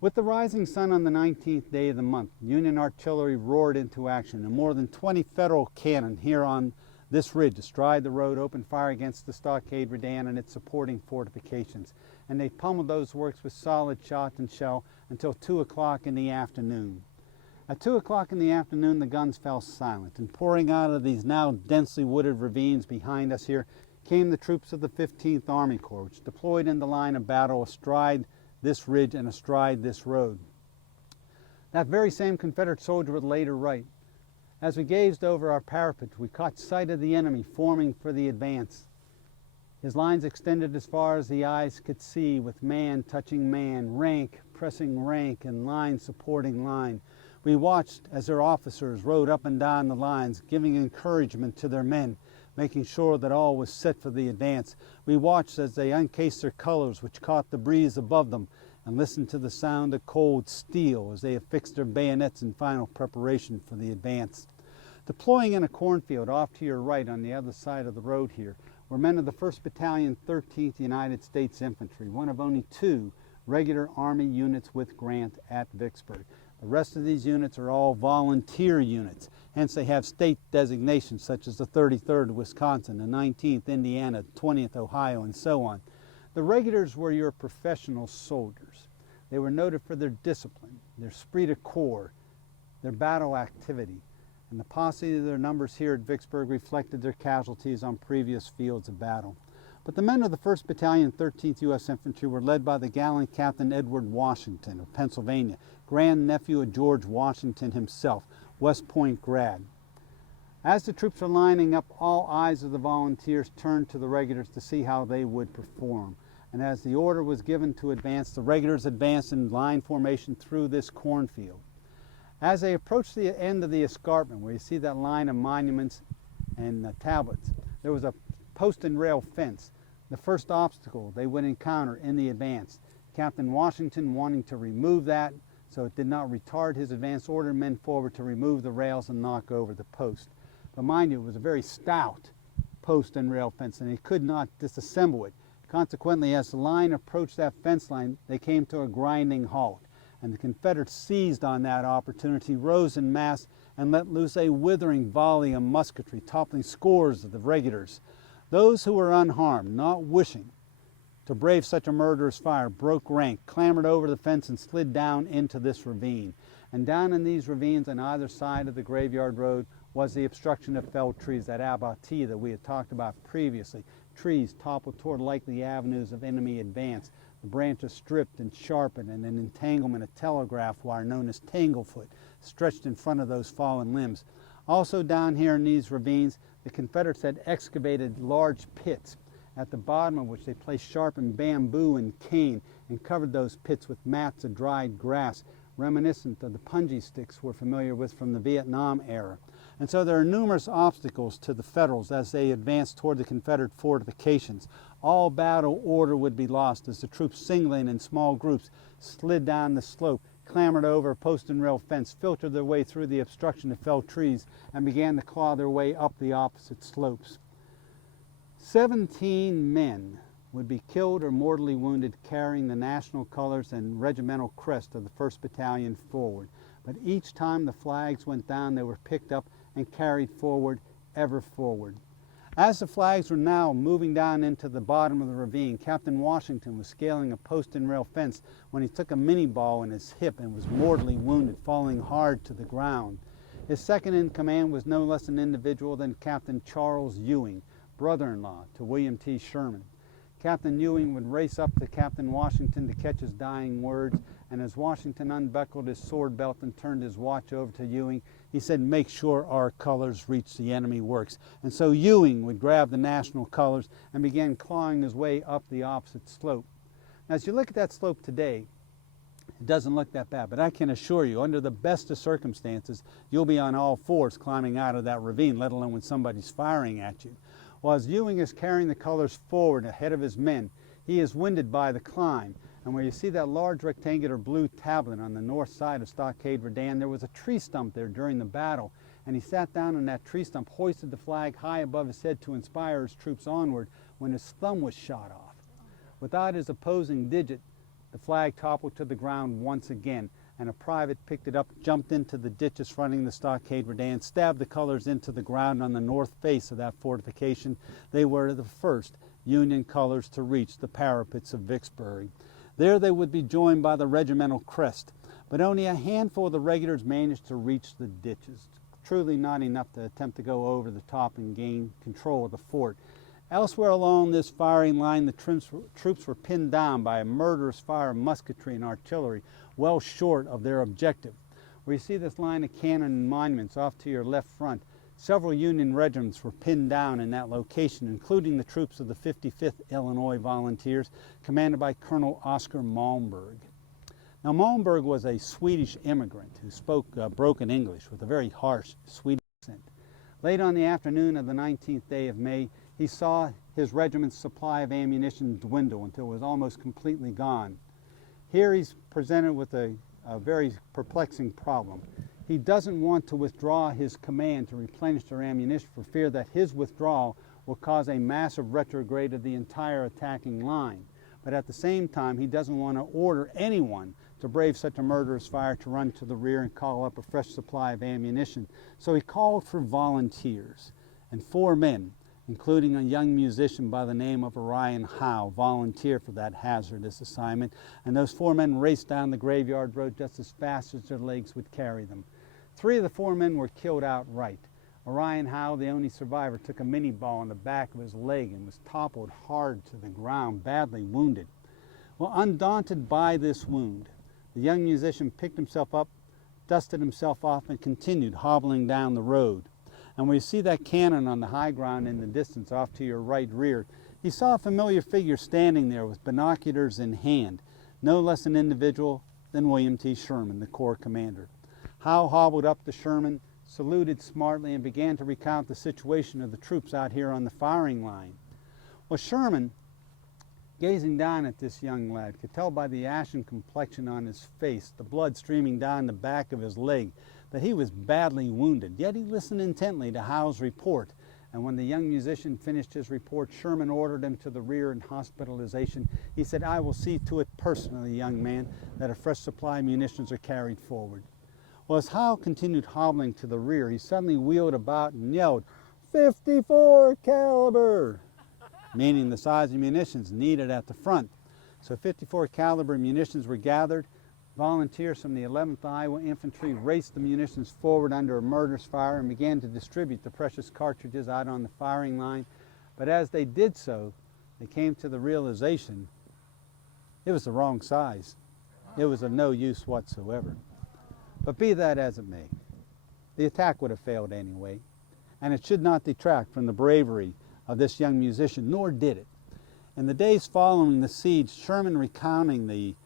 With the rising sun on the 19th day of the month, Union artillery roared into action, and more than 20 Federal cannon here on this ridge astride the road opened fire against the stockade redan and its supporting fortifications, and they pummeled those works with solid shot and shell until 2 o'clock in the afternoon. At 2 o'clock in the afternoon, the guns fell silent, and pouring out of these now densely wooded ravines behind us here came the troops of the 15th Army Corps, which deployed in the line of battle astride this ridge and astride this road. That very same Confederate soldier would later write, "As we gazed over our parapet, we caught sight of the enemy forming for the advance. His lines extended as far as the eyes could see, with man touching man, rank pressing rank, and line supporting line. We watched as their officers rode up and down the lines, giving encouragement to their men, making sure that all was set for the advance. We watched as they uncased their colors, which caught the breeze above them, and listened to the sound of cold steel as they affixed their bayonets in final preparation for the advance." Deploying in a cornfield off to your right on the other side of the road here were men of the 1st Battalion, 13th United States Infantry, one of only 2 regular Army units with Grant at Vicksburg. The rest of these units are all volunteer units, hence they have state designations such as the 33rd Wisconsin, the 19th Indiana, 20th Ohio, and so on. The regulars were your professional soldiers. They were noted for their discipline, their esprit de corps, their battle activity, and the paucity of their numbers here at Vicksburg reflected their casualties on previous fields of battle. But the men of the 1st Battalion, 13th U.S. Infantry were led by the gallant Captain Edward Washington of Pennsylvania, grandnephew of George Washington himself, West Point grad. As the troops were lining up, all eyes of the volunteers turned to the regulars to see how they would perform. And as the order was given to advance, the regulars advanced in line formation through this cornfield. As they approached the end of the escarpment, where you see that line of monuments and tablets, there was a post and rail fence, the first obstacle they would encounter in the advance. Captain Washington, wanting to remove that so it did not retard his advance, ordered men forward to remove the rails and knock over the post. But mind you, it was a very stout post and rail fence, and they could not disassemble it. Consequently, as the line approached that fence line, they came to a grinding halt, and the Confederates seized on that opportunity, rose in mass, and let loose a withering volley of musketry, toppling scores of the regulars. Those who were unharmed, not wishing to brave such a murderous fire, broke rank, clambered over the fence, and slid down into this ravine. And down in these ravines on either side of the graveyard road was the obstruction of felled trees at Abbati that we had talked about previously. Trees toppled toward likely avenues of enemy advance. The branches stripped and sharpened, and an entanglement of telegraph wire known as tanglefoot stretched in front of those fallen limbs. Also down here in these ravines, the Confederates had excavated large pits, at the bottom of which they placed sharpened bamboo and cane and covered those pits with mats of dried grass, reminiscent of the punji sticks we're familiar with from the Vietnam era. And so there are numerous obstacles to the Federals as they advanced toward the Confederate fortifications. All battle order would be lost as the troops, singly in small groups, slid down the slope, clambered over a post and rail fence, filtered their way through the obstruction of felled trees, and began to claw their way up the opposite slopes. 17 men would be killed or mortally wounded carrying the national colors and regimental crest of the 1st Battalion forward. But each time the flags went down, they were picked up and carried forward, ever forward. As the flags were now moving down into the bottom of the ravine, Captain Washington was scaling a post and rail fence when he took a mini ball in his hip and was mortally wounded, falling hard to the ground. His second in command was no less an individual than Captain Charles Ewing, brother-in-law to William T. Sherman. Captain Ewing would race up to Captain Washington to catch his dying words, and as Washington unbuckled his sword belt and turned his watch over to Ewing, he said, "Make sure our colors reach the enemy works." And so Ewing would grab the national colors and began clawing his way up the opposite slope. Now, as you look at that slope today, it doesn't look that bad, but I can assure you, under the best of circumstances, you'll be on all fours climbing out of that ravine, let alone when somebody's firing at you. While as Ewing is carrying the colors forward ahead of his men, he is winded by the climb. And where you see that large rectangular blue tablet on the north side of Stockade Redan, there was a tree stump there during the battle, and he sat down on that tree stump, hoisted the flag high above his head to inspire his troops onward when his thumb was shot off. Without his opposing digit, the flag toppled to the ground once again, and a private picked it up, jumped into the ditches fronting the stockade redan, stabbed the colors into the ground on the north face of that fortification. They were the first Union colors to reach the parapets of Vicksburg. There they would be joined by the regimental crest, but only a handful of the regulars managed to reach the ditches. Truly not enough to attempt to go over the top and gain control of the fort. Elsewhere along this firing line, the troops were pinned down by a murderous fire of musketry and artillery, well short of their objective. Where you see this line of cannon and monuments off to your left front, several Union regiments were pinned down in that location, including the troops of the 55th Illinois Volunteers, commanded by Colonel Oscar Malmberg. Now, Malmberg was a Swedish immigrant who spoke broken English with a very harsh Swedish accent. Late on the afternoon of the 19th day of May, he saw his regiment's supply of ammunition dwindle until it was almost completely gone. Here he's presented with a very perplexing problem. He doesn't want to withdraw his command to replenish their ammunition for fear that his withdrawal will cause a massive retrograde of the entire attacking line. But at the same time, he doesn't want to order anyone to brave such a murderous fire to run to the rear and call up a fresh supply of ammunition. So he called for volunteers, and 4 men, including a young musician by the name of Orion Howe, volunteered for that hazardous assignment, and those 4 men raced down the graveyard road just as fast as their legs would carry them. 3 of the 4 men were killed outright. Orion Howe, the only survivor, took a mini ball in the back of his leg and was toppled hard to the ground, badly wounded. Well, undaunted by this wound, the young musician picked himself up, dusted himself off, and continued hobbling down the road. And when you see that cannon on the high ground in the distance off to your right rear, he saw a familiar figure standing there with binoculars in hand, no less an individual than William T. Sherman, the Corps commander. Howe hobbled up to Sherman, saluted smartly, and began to recount the situation of the troops out here on the firing line. Well, Sherman, gazing down at this young lad, could tell by the ashen complexion on his face, the blood streaming down the back of his leg, that he was badly wounded. Yet he listened intently to Howe's report, and when the young musician finished his report, Sherman ordered him to the rear in hospitalization. He said, "I will see to it personally, young man, that a fresh supply of munitions are carried forward." Well, as Howe continued hobbling to the rear, he suddenly wheeled about and yelled, "54 caliber!" meaning the size of munitions needed at the front. So 54 caliber munitions were gathered. Volunteers from the 11th Iowa Infantry raced the munitions forward under a murderous fire and began to distribute the precious cartridges out on the firing line. But as they did so, they came to the realization it was the wrong size. It was of no use whatsoever. But be that as it may, the attack would have failed anyway, and it should not detract from the bravery of this young musician, nor did it. In the days following the siege, Sherman, recounting the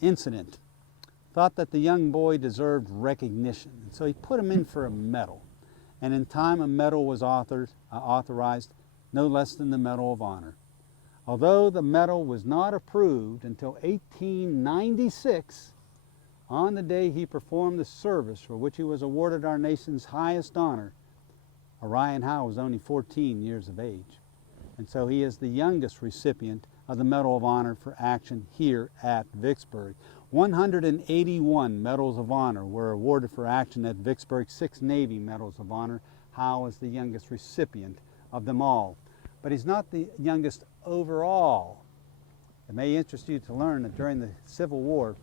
incident, thought that the young boy deserved recognition, and so he put him in for a medal. And in time, a medal was authorized, no less than the Medal of Honor. Although the medal was not approved until 1896, on the day he performed the service for which he was awarded our nation's highest honor, Orion Howe was only 14 years of age. And so he is the youngest recipient of the Medal of Honor for action here at Vicksburg. 181 Medals of Honor were awarded for action at Vicksburg, 6 Navy Medals of Honor. Howe is the youngest recipient of them all. But he's not the youngest overall. It may interest you to learn that during the Civil War,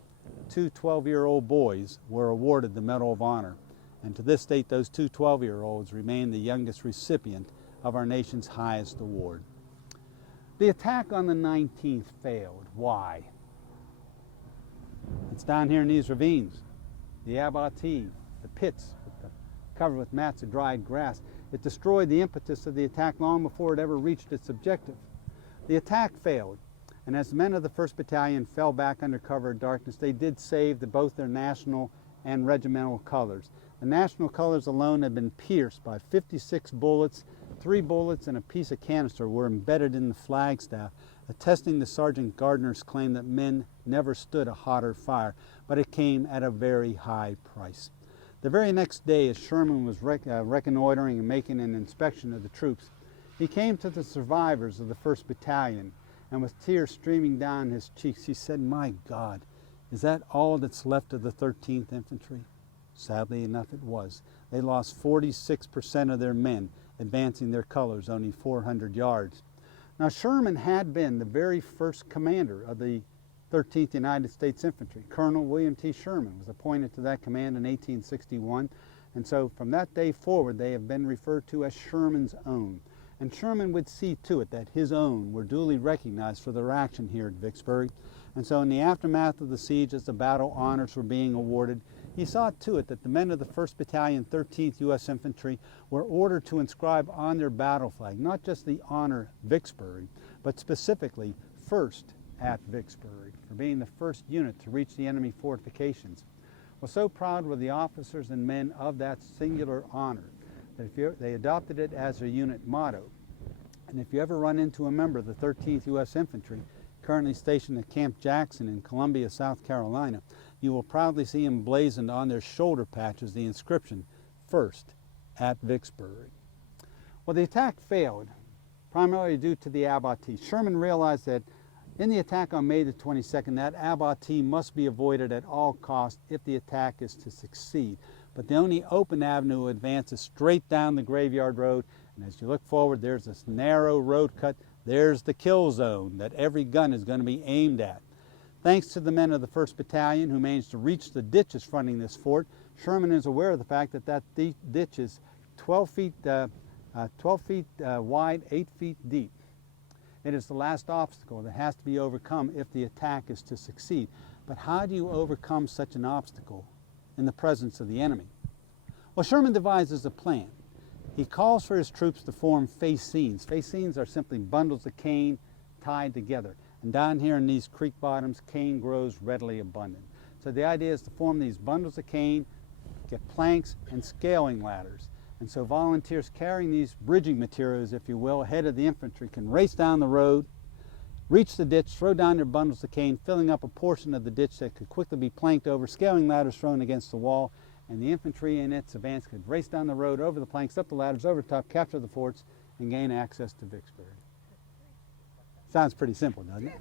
2 12-year-old boys were awarded the Medal of Honor. And to this date, those 2 12-year-olds remain the youngest recipient of our nation's highest award. The attack on the 19th failed. Why? It's down here in these ravines, the Abbati, the pits covered with mats of dried grass. It destroyed the impetus of the attack long before it ever reached its objective. The attack failed, and as the men of the 1st Battalion fell back under cover of darkness, they did save both their national and regimental colors. The national colors alone had been pierced by 56 bullets. 3 bullets and a piece of canister were embedded in the flagstaff, attesting to Sergeant Gardner's claim that men never stood a hotter fire, but it came at a very high price. The very next day, as Sherman was reconnoitering and making an inspection of the troops, he came to the survivors of the 1st Battalion and with tears streaming down his cheeks, he said, "My God, is that all that's left of the 13th Infantry?" Sadly enough, it was. They lost 46% of their men, advancing their colors only 400 yards. Now, Sherman had been the very first commander of the 13th United States Infantry. Colonel William T. Sherman was appointed to that command in 1861, and so from that day forward they have been referred to as Sherman's Own. And Sherman would see to it that his own were duly recognized for their action here at Vicksburg. And so in the aftermath of the siege, as the battle honors were being awarded, he saw to it that the men of the 1st Battalion, 13th U.S. Infantry were ordered to inscribe on their battle flag not just the honor Vicksburg, but specifically 1st at Vicksburg, for being the first unit to reach the enemy fortifications. Well, so proud were the officers and men of that singular honor that they adopted it as their unit motto. And if you ever run into a member of the 13th U.S. Infantry, currently stationed at Camp Jackson in Columbia, South Carolina, you will proudly see emblazoned on their shoulder patches the inscription, "1st at Vicksburg." Well, the attack failed, primarily due to the Abbati. Sherman realized that in the attack on May the 22nd, that Abbati must be avoided at all costs if the attack is to succeed. But the only open avenue of advance is straight down the Graveyard Road, and as you look forward, there's this narrow road cut. There's the kill zone that every gun is going to be aimed at. Thanks to the men of the 1st Battalion who managed to reach the ditches fronting this fort, Sherman is aware of the fact that that ditch is 12 feet wide, 8 feet deep. It is the last obstacle that has to be overcome if the attack is to succeed. But how do you overcome such an obstacle in the presence of the enemy? Well, Sherman devises a plan. He calls for his troops to form fascines. Fascines are simply bundles of cane tied together. And down here in these creek bottoms, cane grows readily abundant. So the idea is to form these bundles of cane, get planks and scaling ladders. And so volunteers carrying these bridging materials, if you will, ahead of the infantry can race down the road, reach the ditch, throw down their bundles of cane, filling up a portion of the ditch that could quickly be planked over, scaling ladders thrown against the wall, and the infantry in its advance could race down the road, over the planks, up the ladders, over the top, capture the forts, and gain access to Vicksburg. Sounds pretty simple, doesn't it?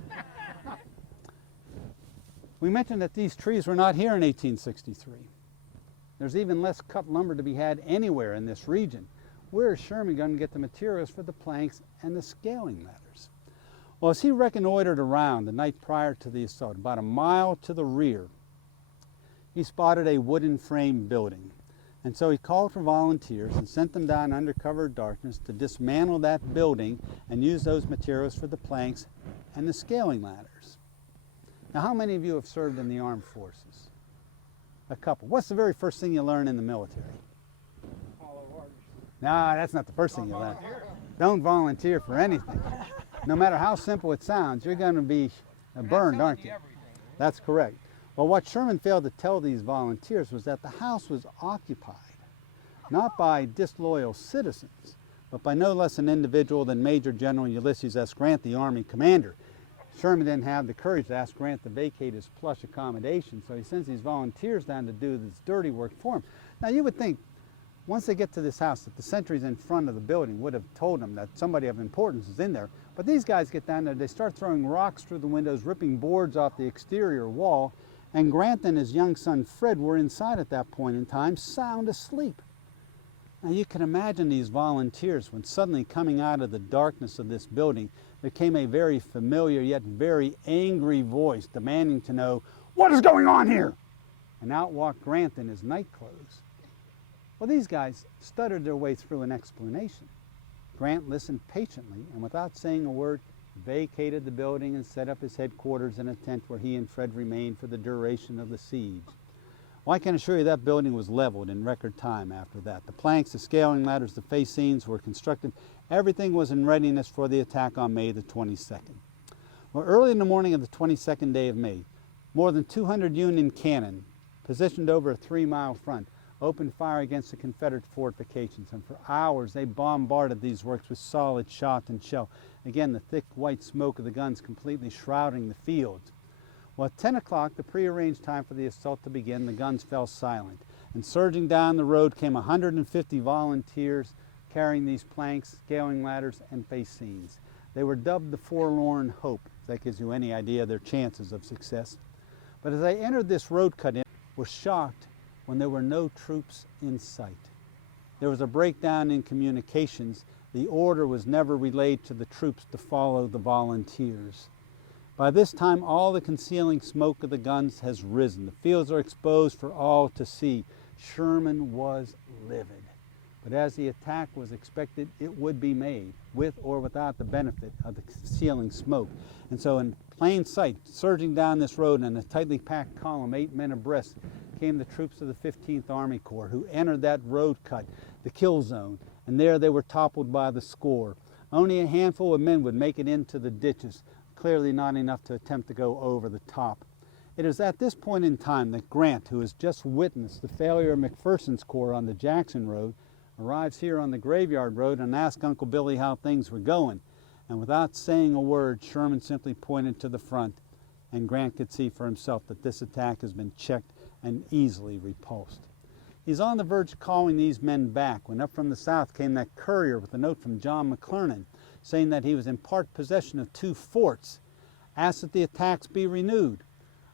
We mentioned that these trees were not here in 1863. There's even less cut lumber to be had anywhere in this region. Where is Sherman going to get the materials for the planks and the scaling ladders? Well, as he reconnoitered around the night prior to the assault, about a mile to the rear, he spotted a wooden frame building. And so he called for volunteers and sent them down under cover of darkness to dismantle that building and use those materials for the planks and the scaling ladders. Now, how many of you have served in the armed forces? A couple. What's the very first thing you learn in the military? Follow orders. Nah, that's not the first thing you learn. Don't volunteer for anything. No matter how simple it sounds, you're going to be burned, aren't you? That's correct. Well, what Sherman failed to tell these volunteers was that the house was occupied, not by disloyal citizens, but by no less an individual than Major General Ulysses S. Grant, the Army commander. Sherman didn't have the courage to ask Grant to vacate his plush accommodation, so he sends these volunteers down to do this dirty work for him. Now, you would think, once they get to this house, that the sentries in front of the building would have told them that somebody of importance is in there. But these guys get down there, they start throwing rocks through the windows, ripping boards off the exterior wall, and Grant and his young son Fred were inside at that point in time, sound asleep. Now you can imagine these volunteers when suddenly coming out of the darkness of this building, there came a very familiar yet very angry voice demanding to know, "What is going on here?" And out walked Grant in his night clothes. Well, these guys stuttered their way through an explanation. Grant listened patiently and without saying a word, vacated the building and set up his headquarters in a tent where he and Fred remained for the duration of the siege. Well, I can assure you that building was leveled in record time after that. The planks, the scaling ladders, the fascines were constructed. Everything was in readiness for the attack on May the 22nd. Well, early in the morning of the 22nd day of May, more than 200 Union cannon, positioned over a 3-mile front, opened fire against the Confederate fortifications, and for hours they bombarded these works with solid shot and shell. Again, the thick white smoke of the guns completely shrouding the fields. Well, at 10 o'clock, the prearranged time for the assault to begin, the guns fell silent, and surging down the road came 150 volunteers carrying these planks, scaling ladders, and fascines. They were dubbed the Forlorn Hope. If that gives you any idea of their chances of success. But as they entered this road cut in, were shocked when there were no troops in sight. There was a breakdown in communications. The order was never relayed to the troops to follow the volunteers. By this time, all the concealing smoke of the guns has risen. The fields are exposed for all to see. Sherman was livid. But as the attack was expected, it would be made, with or without the benefit of the concealing smoke. And so in plain sight, surging down this road in a tightly packed column, 8 men abreast, came the troops of the 15th Army Corps, who entered that road cut, the kill zone, and there they were toppled by the score. Only a handful of men would make it into the ditches, clearly not enough to attempt to go over the top. It is at this point in time that Grant, who has just witnessed the failure of McPherson's Corps on the Jackson Road, arrives here on the Graveyard Road and asks Uncle Billy how things were going. And without saying a word, Sherman simply pointed to the front, and Grant could see for himself that this attack has been checked and easily repulsed. He's on the verge of calling these men back when up from the south came that courier with a note from John McClernand saying that he was in part possession of 2 forts, asked that the attacks be renewed.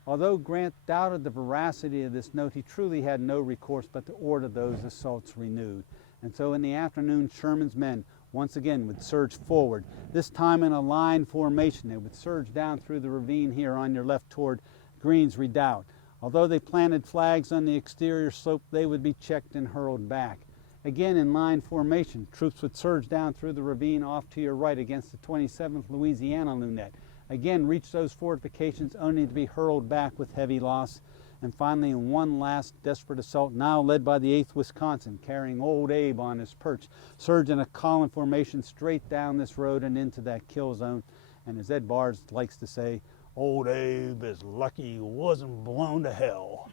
Although Grant doubted the veracity of this note, he truly had no recourse but to order those assaults renewed. And so in the afternoon, Sherman's men once again would surge forward, this time in a line formation. They would surge down through the ravine here on your left toward Green's Redoubt. Although they planted flags on the exterior slope, they would be checked and hurled back. Again in line formation, troops would surge down through the ravine off to your right against the 27th Louisiana Lunette. Again reach those fortifications only to be hurled back with heavy loss. And finally, in one last desperate assault, now led by the 8th Wisconsin, carrying Old Abe on his perch, surge in a column formation straight down this road and into that kill zone. And as Ed Bars likes to say, Old Abe is lucky he wasn't blown to hell.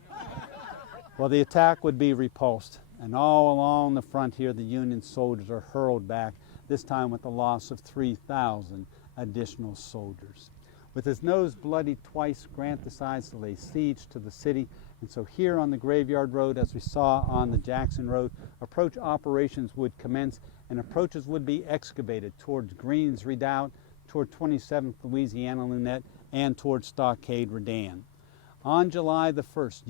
Well, the attack would be repulsed, and all along the front here, the Union soldiers are hurled back, this time with the loss of 3,000 additional soldiers. With his nose bloodied twice, Grant decides to lay siege to the city. And so here on the Graveyard Road, as we saw on the Jackson Road, approach operations would commence and approaches would be excavated towards Green's Redoubt, toward 27th Louisiana Lunette, and towards Stockade Redan. On July the 1st,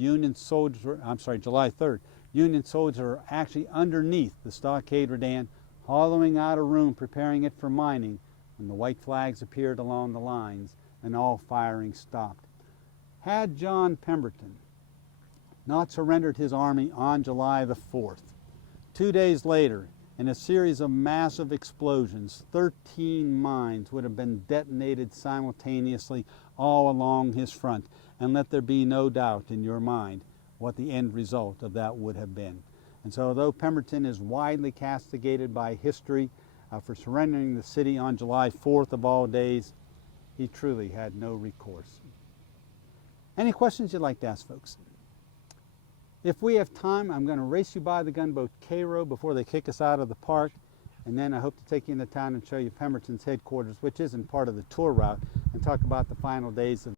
July 3rd, Union soldiers are actually underneath the Stockade Redan, hollowing out a room, preparing it for mining, when the white flags appeared along the lines and all firing stopped. Had John Pemberton not surrendered his army on July the 4th, 2 days later, in a series of massive explosions, 13 mines would have been detonated simultaneously all along his front, and let there be no doubt in your mind what the end result of that would have been. And so although Pemberton is widely castigated by history for surrendering the city on July 4th of all days, he truly had no recourse. Any questions you'd like to ask, folks? If we have time, I'm going to race you by the gunboat Cairo before they kick us out of the park, and then I hope to take you into town and show you Pemberton's headquarters, which isn't part of the tour route, and talk about the final days of